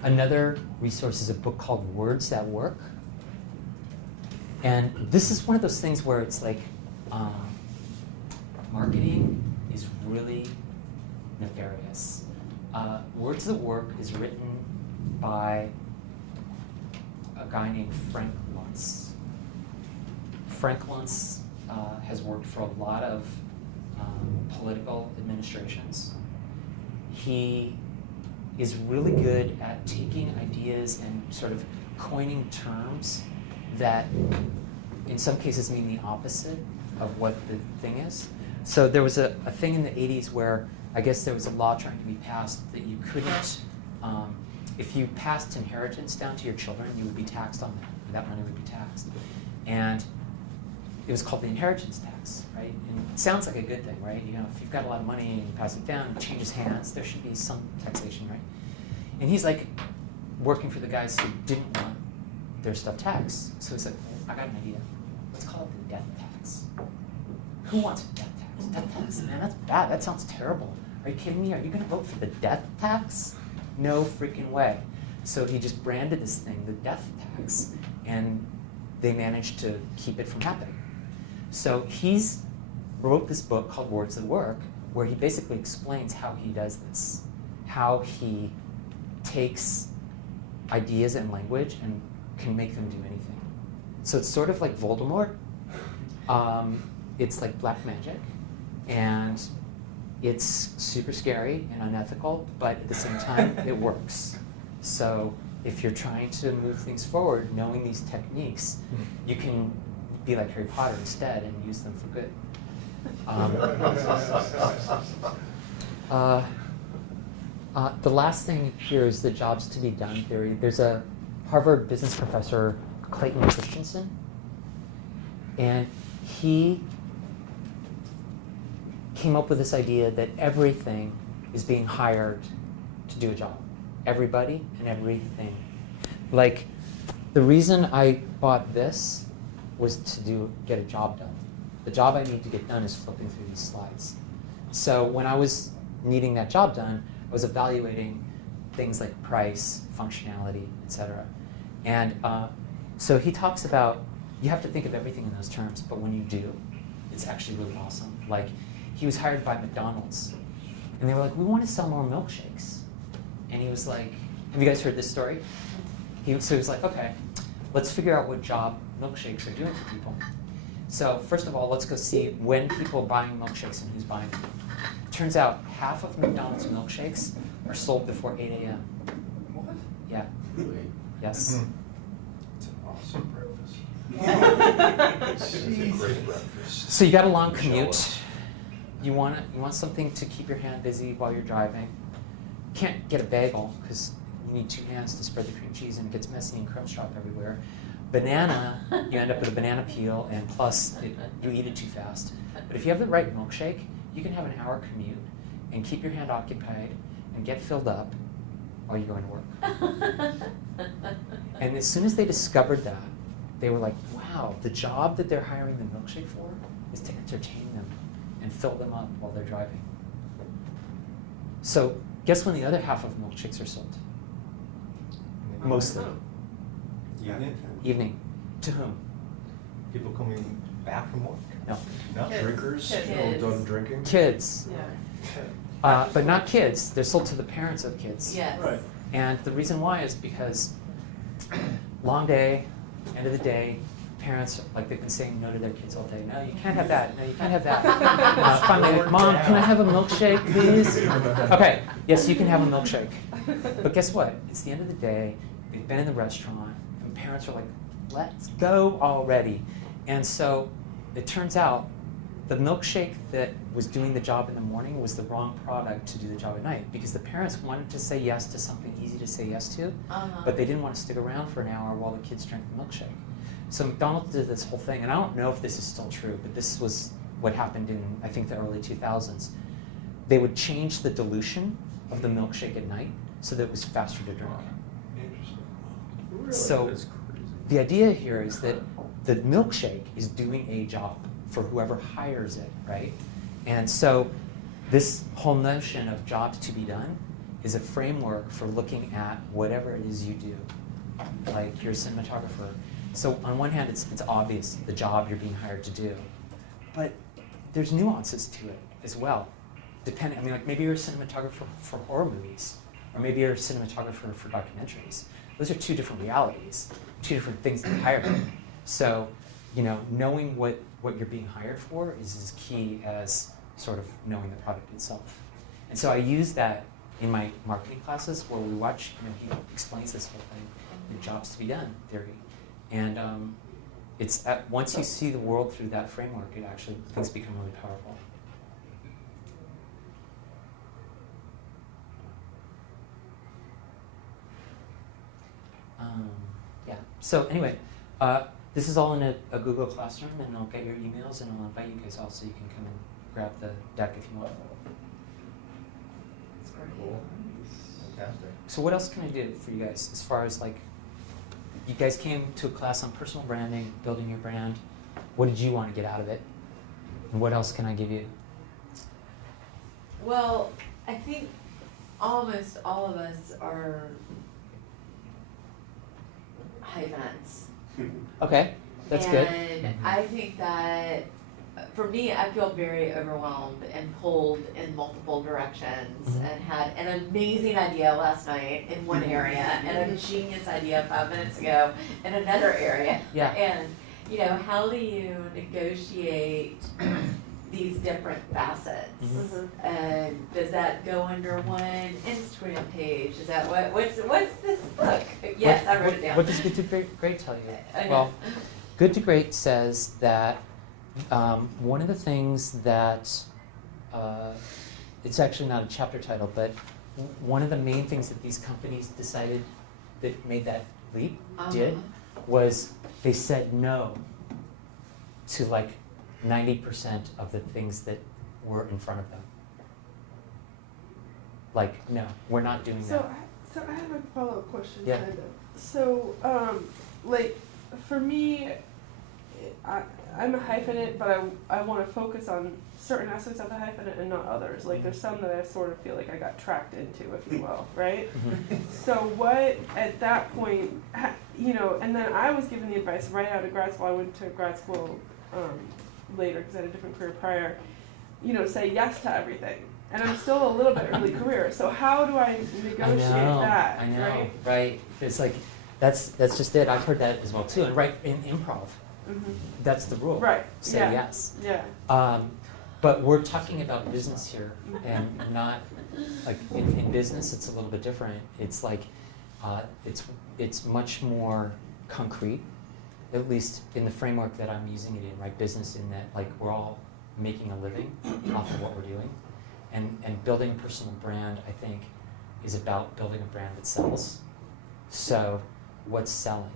another resource is a book called Words That Work. And this is one of those things where it's like, marketing is really nefarious. Words That Work is written by a guy named Frank Luntz. Frank Luntz has worked for a lot of political administrations. He is really good at taking ideas and sort of coining terms that in some cases mean the opposite of what the thing is. So there was a thing in the 80s where I guess there was a law trying to be passed that you couldn't, if you passed inheritance down to your children, you would be taxed on that. That money would be taxed. And it was called the inheritance tax, right? And sounds like a good thing, right? You know, if you've got a lot of money and you pass it down, it changes hands, there should be some taxation, right? And he's like working for the guys who didn't want their stuff taxed. So he's like, I got an idea. Let's call it the death tax. Who wants a death tax? Death tax, man, that's bad. That sounds terrible. Are you kidding me? Are you gonna vote for the death tax? No freaking way. So he just branded this thing the death tax, and they managed to keep it from happening. So he's wrote this book called Words That Work, where he basically explains how he does this, how he takes ideas and language and can make them do anything. So it's sort of like Voldemort. It's like black magic, and it's super scary and unethical, but at the same time, it works. So if you're trying to move things forward, knowing these techniques, you can be like Harry Potter instead and use them for good. The last thing here is the jobs to be done theory. There's a Harvard business professor, Clayton Christensen, and he came up with this idea that everything is being hired to do a job. Everybody and everything. Like, the reason I bought this was to get a job done. The job I need to get done is flipping through these slides. So when I was needing that job done, I was evaluating things like price, functionality, etc. And so he talks about, you have to think of everything in those terms, but when you do, it's actually really awesome. Like, he was hired by McDonald's, and they were like, we want to sell more milkshakes. And he was like, have you guys heard this story? So he was like, okay, let's figure out what job milkshakes are doing for people. So first of all, let's go see when people are buying milkshakes and who's buying them. Turns out half of McDonald's milkshakes are sold before 8 a.m. What? Yeah. Really? Yes. It's an awesome breakfast. It's a Jesus. great breakfast. So you got a long Show commute. us. You want something to keep your hand busy while you're driving. Can't get a bagel because you need 2 hands to spread the cream cheese and it gets messy and crumbs drop everywhere. Banana, you end up with a banana peel, and plus you eat it too fast. But if you have the right milkshake, you can have an hour commute and keep your hand occupied and get filled up while you're going to work. And as soon as they discovered that, they were like, wow, the job that they're hiring the milkshake for is to entertain them and fill them up while they're driving. So guess when the other half of milkshakes are sold? Mostly. Evening? Evening. To whom? People coming back from work? No. No? Kids. Drinkers, Kids. all done drinking? Kids. Yeah. But not kids. They're sold to the parents of kids. Yes. Right. And the reason why is because long day, end of the day, parents, like they've been saying no to their kids all day. No, you can't have that. No, you can't have that. Finally, like, Mom, can I have a milkshake, please? Okay, yes, you can have a milkshake. But guess what? It's the end of the day. They've been in the restaurant, and parents are like, let's go already. And so it turns out the milkshake that was doing the job in the morning was the wrong product to do the job at night, because the parents wanted to say yes to something easy to say yes to, but they didn't want to stick around for an hour while the kids drank the milkshake. So McDonald's did this whole thing, and I don't know if this is still true, but this was what happened in, I think, the early 2000s. They would change the dilution of the milkshake at night so that it was faster to drink. Really? So That's crazy. the idea here is that the milkshake is doing a job for whoever hires it, right? And so this whole notion of jobs to be done is a framework for looking at whatever it is you do. Like you're a cinematographer. So on one hand, it's obvious the job you're being hired to do, but there's nuances to it as well. Depending, I mean, like maybe you're a cinematographer for horror movies, or maybe you're a cinematographer for documentaries. Those are 2 different realities, 2 different things that hire you. So, you know, knowing what you're being hired for is as key as sort of knowing the product itself. And so I use that in my marketing classes where we watch, you know, he explains this whole thing, the jobs to be done theory. And once you see the world through that framework, it actually, things become really powerful. Yeah, so anyway, this is all in a Google Classroom, and I'll get your emails, and I'll invite you guys all so you can come and grab the deck if you want. It's great. Cool. Fantastic. So what else can I do for you guys as far as like, you guys came to a class on personal branding, building your brand. What did you want to get out of it? And what else can I give you? Well, I think almost all of us are hyphenates. Okay, that's good. And I think that, for me, I feel very overwhelmed and pulled in multiple directions Mhm. and had an amazing idea last night in one area and a genius idea 5 minutes ago in another area. Yeah. And, you know, how do you negotiate these different facets? Mhm. And does that go under one Instagram page? Is that what's this book? Yes, I wrote it down. What does Good to Great tell you? I know. Well, Good to Great says that one of the things that, it's actually not a chapter title, but one of the main things that these companies decided that made that leap did was they said no to like 90% of the things that were in front of them. Like, no, we're not doing that. So I have a follow-up question. Yeah. Kind of. So, like, for me, I'm a hyphenate, but I want to focus on certain aspects of the hyphenate and not others. Like, there's some that I sort of feel like I got tracked into, if you will, right? Mhm. So what, at that point, you know, and then I was given the advice right out of grad school. I went to grad school later because I had a different career prior. You know, say yes to everything. And I'm still a little bit early career. So how do I negotiate that? I know, Right? right? It's like, that's just it. I've heard that as well too. And right in improv, Mm-hmm. that's the rule. Right. Say yeah. yes. Yeah. But we're talking about business here, and not like in business. It's a little bit different. It's like it's much more concrete, at least in the framework that I'm using it in. Right, business in that like we're all making a living off of what we're doing, and building a personal brand. I think is about building a brand that sells. So, what's selling,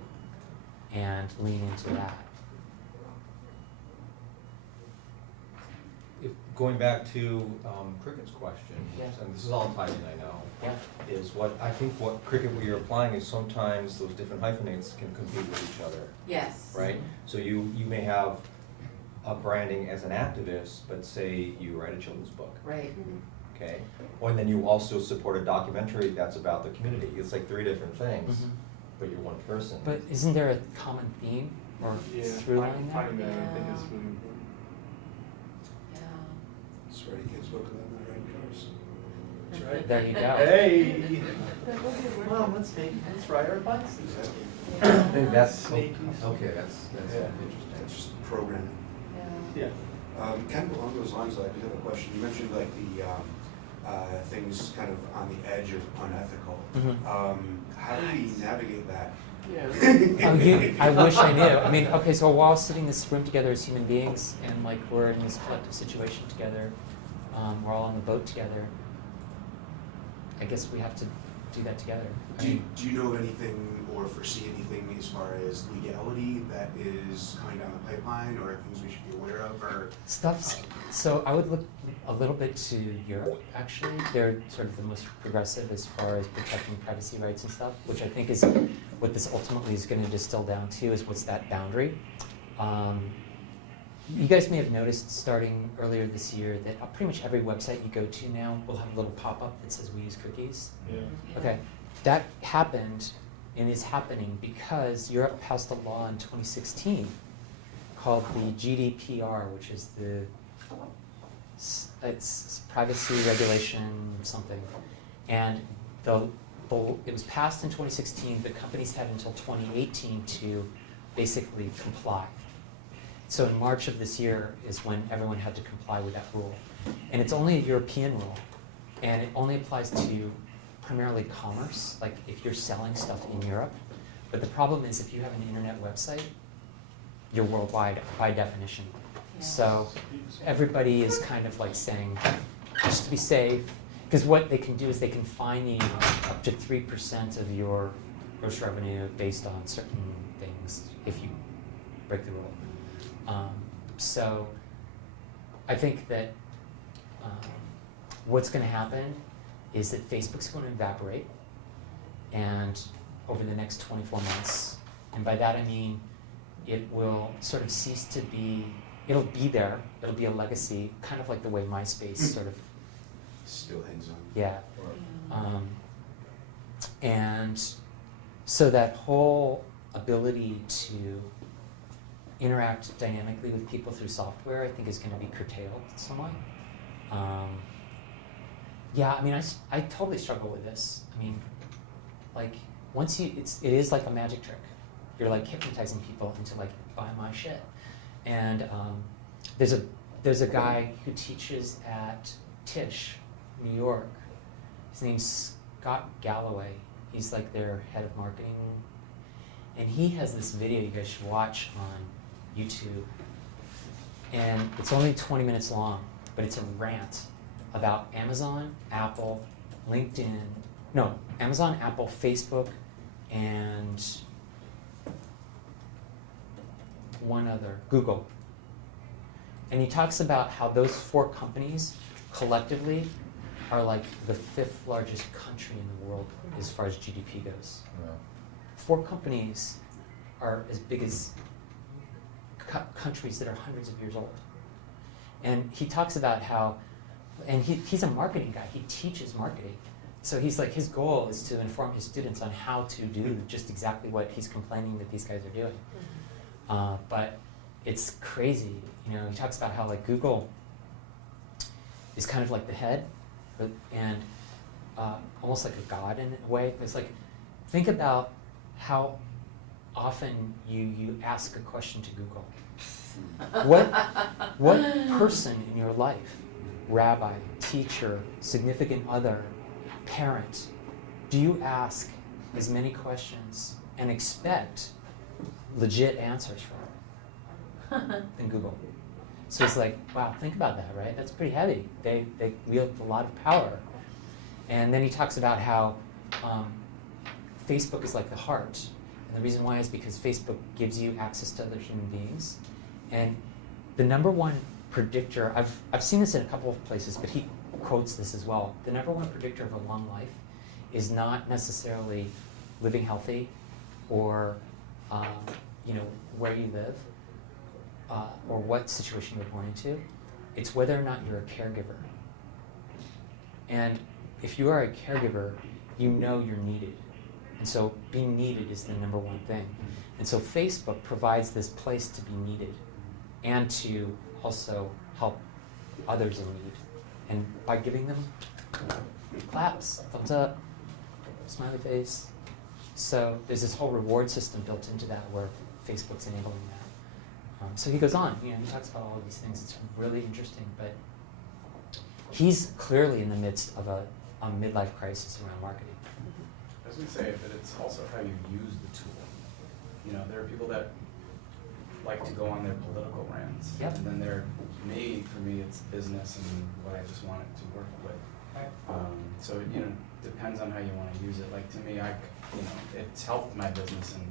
and lean into that. If, going back to Cricket's question, Yeah. and this is all timing, I know, Yeah. is what Cricket, what you're applying is sometimes those different hyphenates can compete with each other, Yes. right? So you may have a branding as an activist, but say you write a children's book, Right. okay? Or then you also support a documentary that's about the community. It's like 3 different things, Mhm. but you're one person. But isn't there a common theme or through line there? Finding that I think is Yeah. really important. Yeah. That's right, kids book about not riding cars. That's right. There you go. Hey! That would be a Mom, let's ride our bikes. Exactly. That's, Sneaky. okay, that's Yeah. interesting. It's just programming. Yeah. Yeah. Kind of along those lines, I did have a question. You mentioned like the things kind of on the edge of unethical. Mhm. How do we navigate that? Yeah. I wish I knew. I mean, okay, so we're all sitting in this room together as human beings, and like we're in this collective situation together. We're all on the boat together. I guess we have to do that together. I Do mean, you know of anything or foresee anything as far as legality that is coming down the pipeline, or things we should be aware of, or? stuff's, so I would look a little bit to Europe, actually. They're sort of the most progressive as far as protecting privacy rights and stuff, which I think is what this ultimately is going to distill down to, is what's that boundary. You guys may have noticed starting earlier this year that pretty much every website you go to now will have a little pop-up that says we use cookies. Yeah. Okay, that happened and is happening because Europe passed a law in 2016 called the GDPR, which is it's privacy regulation something, and it was passed in 2016, but companies had until 2018 to basically comply. So in March of this year is when everyone had to comply with that rule. And it's only a European rule, and it only applies to primarily commerce, like if you're selling stuff in Europe. But the problem is if you have an internet website, you're worldwide by definition. Yeah. So everybody is kind of like saying, just to be safe, because what they can do is they can fine you up to 3% of your gross revenue based on certain things if you break the rule. So I think that what's going to happen is that Facebook's going to evaporate, and over the next 24 months, and by that I mean it will sort of cease to be, it'll be there, it'll be a legacy, kind of like the way MySpace sort of, Still hangs on. yeah. And so that whole ability to interact dynamically with people through software, I think, is going to be curtailed somewhat. Yeah, I mean, I totally struggle with this. I mean, like, once it is like a magic trick. You're like hypnotizing people into like, buy my shit. And there's a guy who teaches at Tisch, New York. His name's Scott Galloway. He's like their head of marketing. And he has this video you guys should watch on YouTube. And it's only 20 minutes long, but it's a rant about Amazon, Apple, LinkedIn, no, Amazon, Apple, Facebook, and one other, Google. And he talks about how those 4 companies collectively are like the 5th largest country in the world as far as GDP goes. Yeah. 4 companies are as big as countries that are hundreds of years old. And he talks about how, and he's a marketing guy, he teaches marketing. So he's like, his goal is to inform his students on how to do just exactly what he's complaining that these guys are doing. But it's crazy, you know, he talks about how like Google is kind of like the head, and almost like a god in a way. It's like, think about how often you ask a question to Google. What person in your life, rabbi, teacher, significant other, parent, do you ask as many questions and expect legit answers from than Google? So it's like, wow, think about that, right? That's pretty heavy. They wield a lot of power. And then he talks about how Facebook is like the heart. And the reason why is because Facebook gives you access to other human beings. And the number one predictor, I've seen this in a couple of places, but he quotes this as well. The number one predictor of a long life is not necessarily living healthy or where you live or what situation you're born into. It's whether or not you're a caregiver. And if you are a caregiver, you know you're needed. And so being needed is the number one thing. And so Facebook provides this place to be needed and to also help others in need. And by giving them claps, thumbs up, smiley face. So there's this whole reward system built into that where Facebook's enabling that. So he goes on, he talks about all of these things. It's really interesting, but he's clearly in the midst of a midlife crisis around marketing. I was going to say, but it's also how you use the tool. You know, there are people that like to go on their political rants. Yep. And then for me, it's business and what I just want it to work with. Right. So, depends on how you want to use it. Like to me, it's helped my business in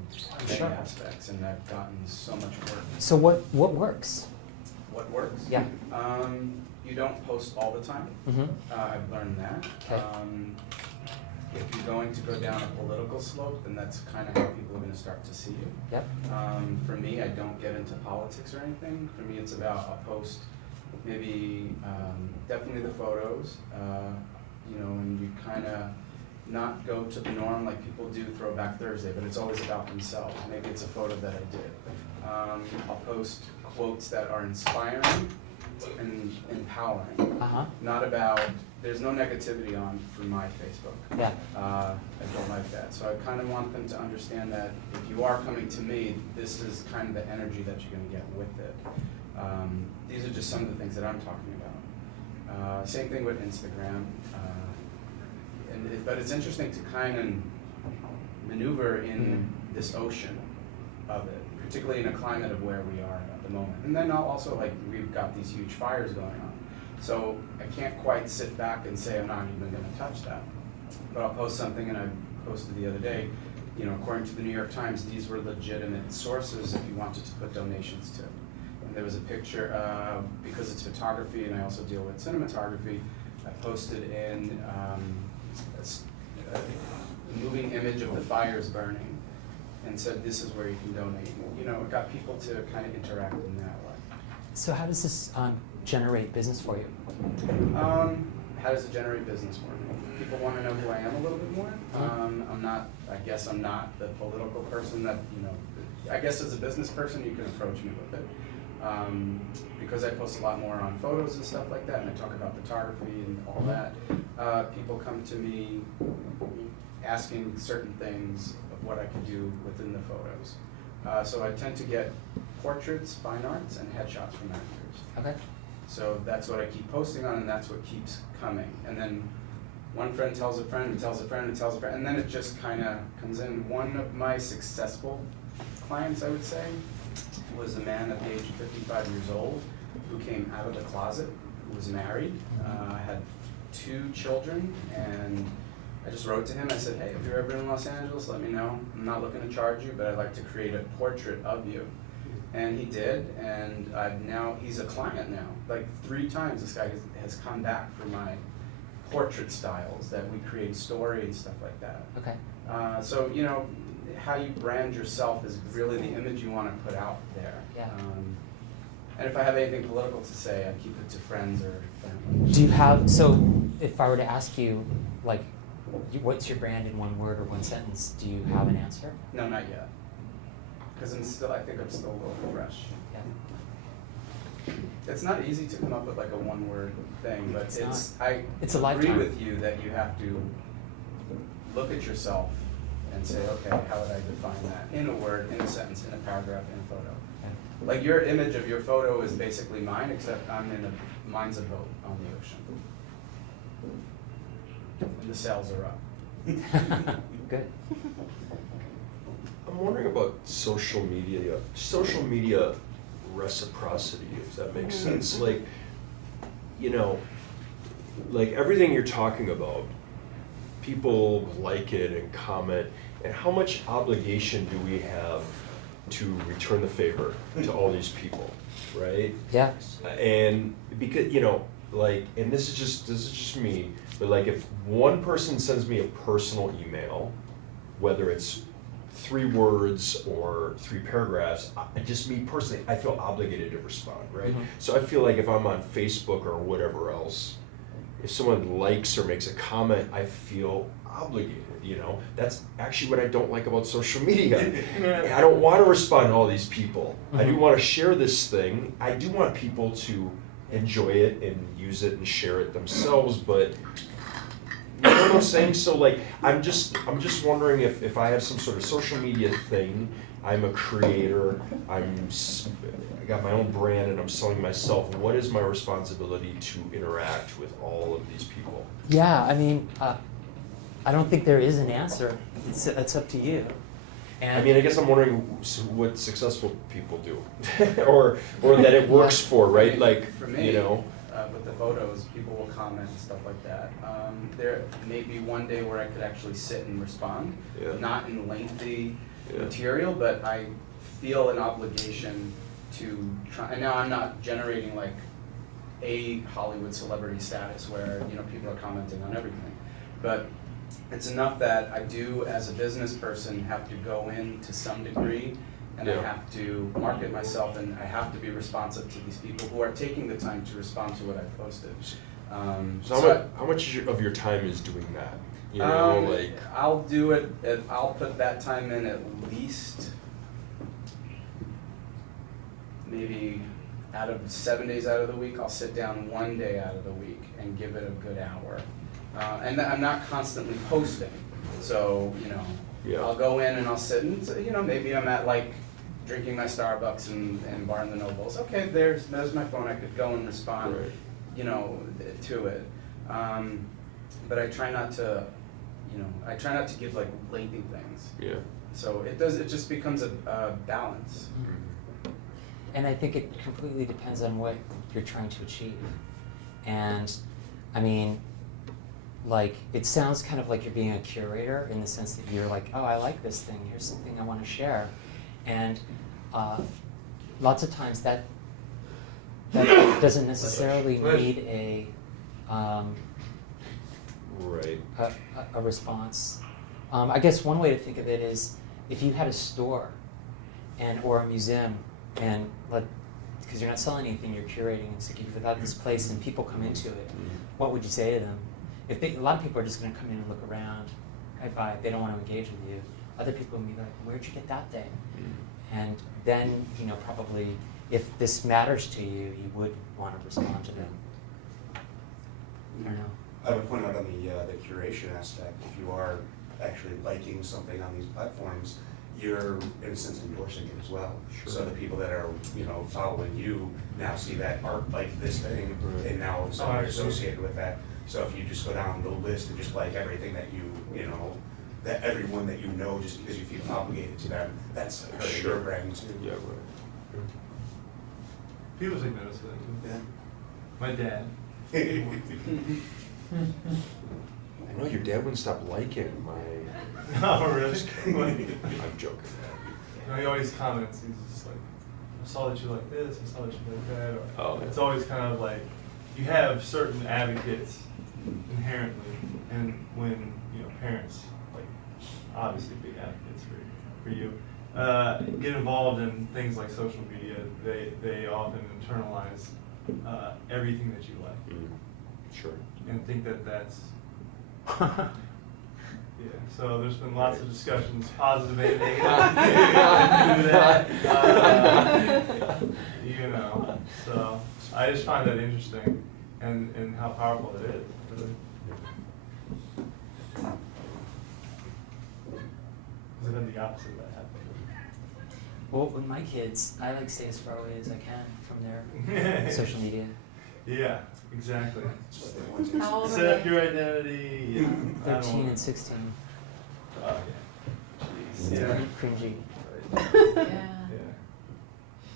many Sure. aspects, and I've gotten so much work. So what works? What works? Yeah. You don't post all the time. Mm-hmm. I've learned that. Okay. If you're going to go down a political slope, then that's kind of how people are going to start to see you. Yep. For me, I don't get into politics or anything. For me, it's about a post, maybe definitely the photos, and you kind of not go to the norm like people do Throwback Thursday, but it's always about themselves. Maybe it's a photo that I did. I'll post quotes that are inspiring and empowering. Not about, there's no negativity for my Facebook. Yeah. I don't like that. So I kind of want them to understand that if you are coming to me, this is kind of the energy that you're going to get with it. These are just some of the things that I'm talking about. Same thing with Instagram. But it's interesting to kind of maneuver in this ocean of it, particularly in a climate of where we are at the moment. And then also, we've got these huge fires going on. So I can't quite sit back and say I'm not even going to touch that. But I'll post something, and I posted the other day, you know, according to the New York Times, these were legitimate sources if you wanted to put donations to. And there was a picture, because it's photography and I also deal with cinematography, I posted in a moving image of the fires burning and said, this is where you can donate. You know, it got people to kind of interact in that way. So how does this generate business for you? How does it generate business for me? People want to know who I am a little bit more. I guess I'm not the political person that, you know, I guess as a business person you can approach me with it. Because I post a lot more on photos and stuff like that, and I talk about photography and all that, people come to me asking certain things of what I can do within the photos. So I tend to get portraits, fine arts, and headshots from actors. Okay. So that's what I keep posting on, and that's what keeps coming. And then one friend tells a friend, who tells a friend, who tells a friend, and then it just kind of comes in. One of my successful clients, I would say, was a man at the age of 55 years old who came out of the closet, who was married, had 2 children, and I just wrote to him. I said, hey, if you're ever in Los Angeles, let me know. I'm not looking to charge you, but I'd like to create a portrait of you. And he did, and he's a client now. Like 3 times this guy has come back for my portrait styles that we create story and stuff like that. Okay. So, you know, how you brand yourself is really the image you want to put out there. Yeah. And if I have anything political to say, I keep it to friends or family. Do you have, so if I were to ask you, like, what's your brand in 1 word or 1 sentence, do you have an answer? No, not yet. Because I think I'm still a little fresh. Yeah. It's not easy to come up with like a 1-word thing, but It's a agree lifetime. with you that you have to look at yourself and say, okay, how would I define that? In a word, in a sentence, in a paragraph, in a photo. Okay. Like your image of your photo is basically mine, except mine's a boat on the ocean. And the sails are up. Good. I'm wondering about social media reciprocity, if that makes sense. Like, you know, like everything you're talking about, people like it and comment, and how much obligation do we have to return the favor to all these people, right? Yeah. And because, you know, like, and this is just me, but like if one person sends me a personal email, whether it's 3 words or 3 paragraphs, just me personally, I feel obligated to respond, right? Mhm. So I feel like if I'm on Facebook or whatever else, if someone likes or makes a comment, I feel obligated, you know? That's actually what I don't like about social media. I don't want to respond to all these people. I do Mhm. want to share this thing. I do want people to enjoy it and use it and share it themselves, but you know what I'm saying? So like, I'm just wondering if I have some sort of social media thing, I'm a creator, I got my own brand and I'm selling myself, what is my responsibility to interact with all of these people? Yeah, I mean, I don't think there is an answer. It's up to you. And I mean, I guess I'm wondering what successful people do, or that it works for, right? Like, For me, you know. with the photos, people will comment and stuff like that. There may be one day where I could actually sit and respond, Yeah. not in lengthy Yeah. material, but I feel an obligation to try. And now I'm not generating like a Hollywood celebrity status where, you know, people are commenting on everything, but it's enough that I do, as a business person, have to go in to some degree, and I Yeah. have to market myself, and I have to be responsive to these people who are taking the time to respond to what I posted. So how much of your time is doing that? You know, like, I'll do it. I'll put that time in at least maybe out of 7 days out of the week. I'll sit down 1 day out of the week and give it a good hour. And I'm not constantly posting, so you know, Yeah. I'll go in and I'll sit and, you know, maybe I'm at like drinking my Starbucks and Barnes and Nobles. Okay, there's my phone. I could go and respond, Right. you know, to it. But I try not to, you know, give like lengthy things. yeah. So it just becomes a balance. And I think it completely depends on what you're trying to achieve. And I mean, like it sounds kind of like you're being a curator in the sense that you're like, oh, I like this thing. Here's something I want to share, and lots of times that doesn't necessarily need Right. a response. I guess one way to think of it is if you had a store or a museum, and because you're not selling anything, you're curating, and so you've got this place and people come into it, what would you say to them? A lot of people are just going to come in and look around, right by, they don't want to engage with you. Other people will be like, where'd you get that thing? And then, probably if this matters to you, you would want to respond to them. I don't know. I would point out on the curation aspect, if you are actually liking something on these platforms, you're in a sense endorsing it as well. Sure. So the people that are, following you now see that art like this thing, Right. and now all of a sudden you're associated with that. So if you just go down the list and just like everything that that everyone that just because you feel obligated to them, that's hurting Sure. your brand too. Yeah, right. People take notice of that too. Yeah. My dad. I know your dad wouldn't stop liking my. Oh, really? I'm joking. No, he always comments. He's just like, I saw that you like this. I saw that you like that. Or Oh. It's always kind of like you have certain advocates inherently, and when parents, like obviously big advocates for you, get involved in things like social media, they often internalize everything that you like. Sure. And think that's yeah. So there's been lots of discussions, positive and negative. Do that, So I just find that interesting, and how powerful it is. Really. Because I've had the opposite of that happen. Well, with my kids, I like stay as far away as I can from their social media. Yeah, exactly. How old Set are up they? your identity. And I don't 13 wanna- and 16. Oh, yeah. Jeez. It's Yeah. pretty cringy. Yeah, Yeah.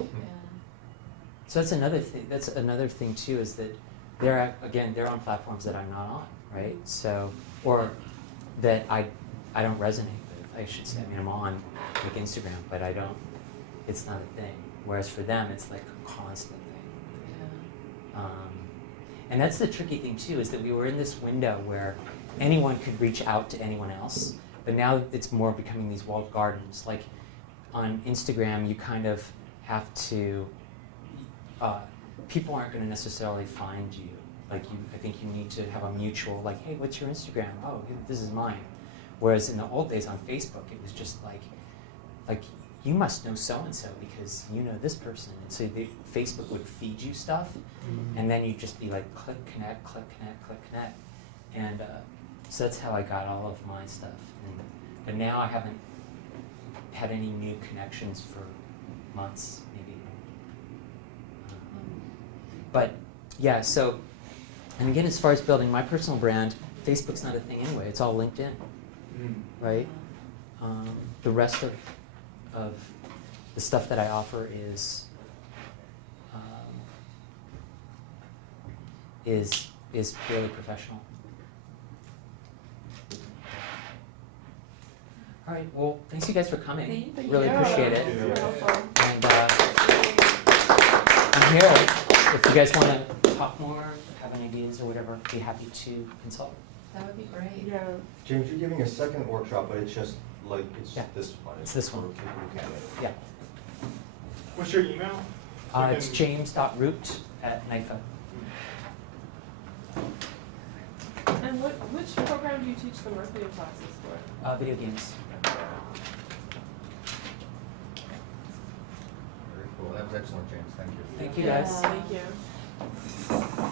yeah. So that's another thing too, is that they're on platforms that I'm not on, right? So, or that I don't resonate with, I should say. I mean, I'm on like Instagram, but it's not a thing. Whereas for them, it's like a constant thing. And that's the tricky thing too, is that we were in this window where anyone could reach out to anyone else, but now it's more becoming these walled gardens. Like on Instagram, you kind of have to, people aren't going to necessarily find you. Like I think you need to have a mutual, like, hey, what's your Instagram? Oh, this is mine. Whereas in the old days on Facebook, it was just like you must know so-and-so because you know this person. And so Facebook would feed you stuff, and then you'd just be like, click, connect, click, connect, click, connect. And so that's how I got all of my stuff. But now I haven't had any new connections for months, maybe. But yeah, so, and again, as far as building my personal brand, Facebook's not a thing anyway. It's all LinkedIn, right? The rest of the stuff that I offer is purely professional. All right. Well, thanks you guys for coming. Thank Really you. appreciate it. Super helpful. And I'm here if you guys want to talk more, have any ideas or whatever. I'd be happy to consult. That would be great. Yeah. James, you're giving a second workshop, but it's just like, it's Yeah. this one. It's this one. for people who can't make it. Yeah. What's your email? It's james.root@NYFA. And which program do you teach the marketing classes for? Video games. Very cool, that was excellent, James, thank you. Thank you guys. Thank you.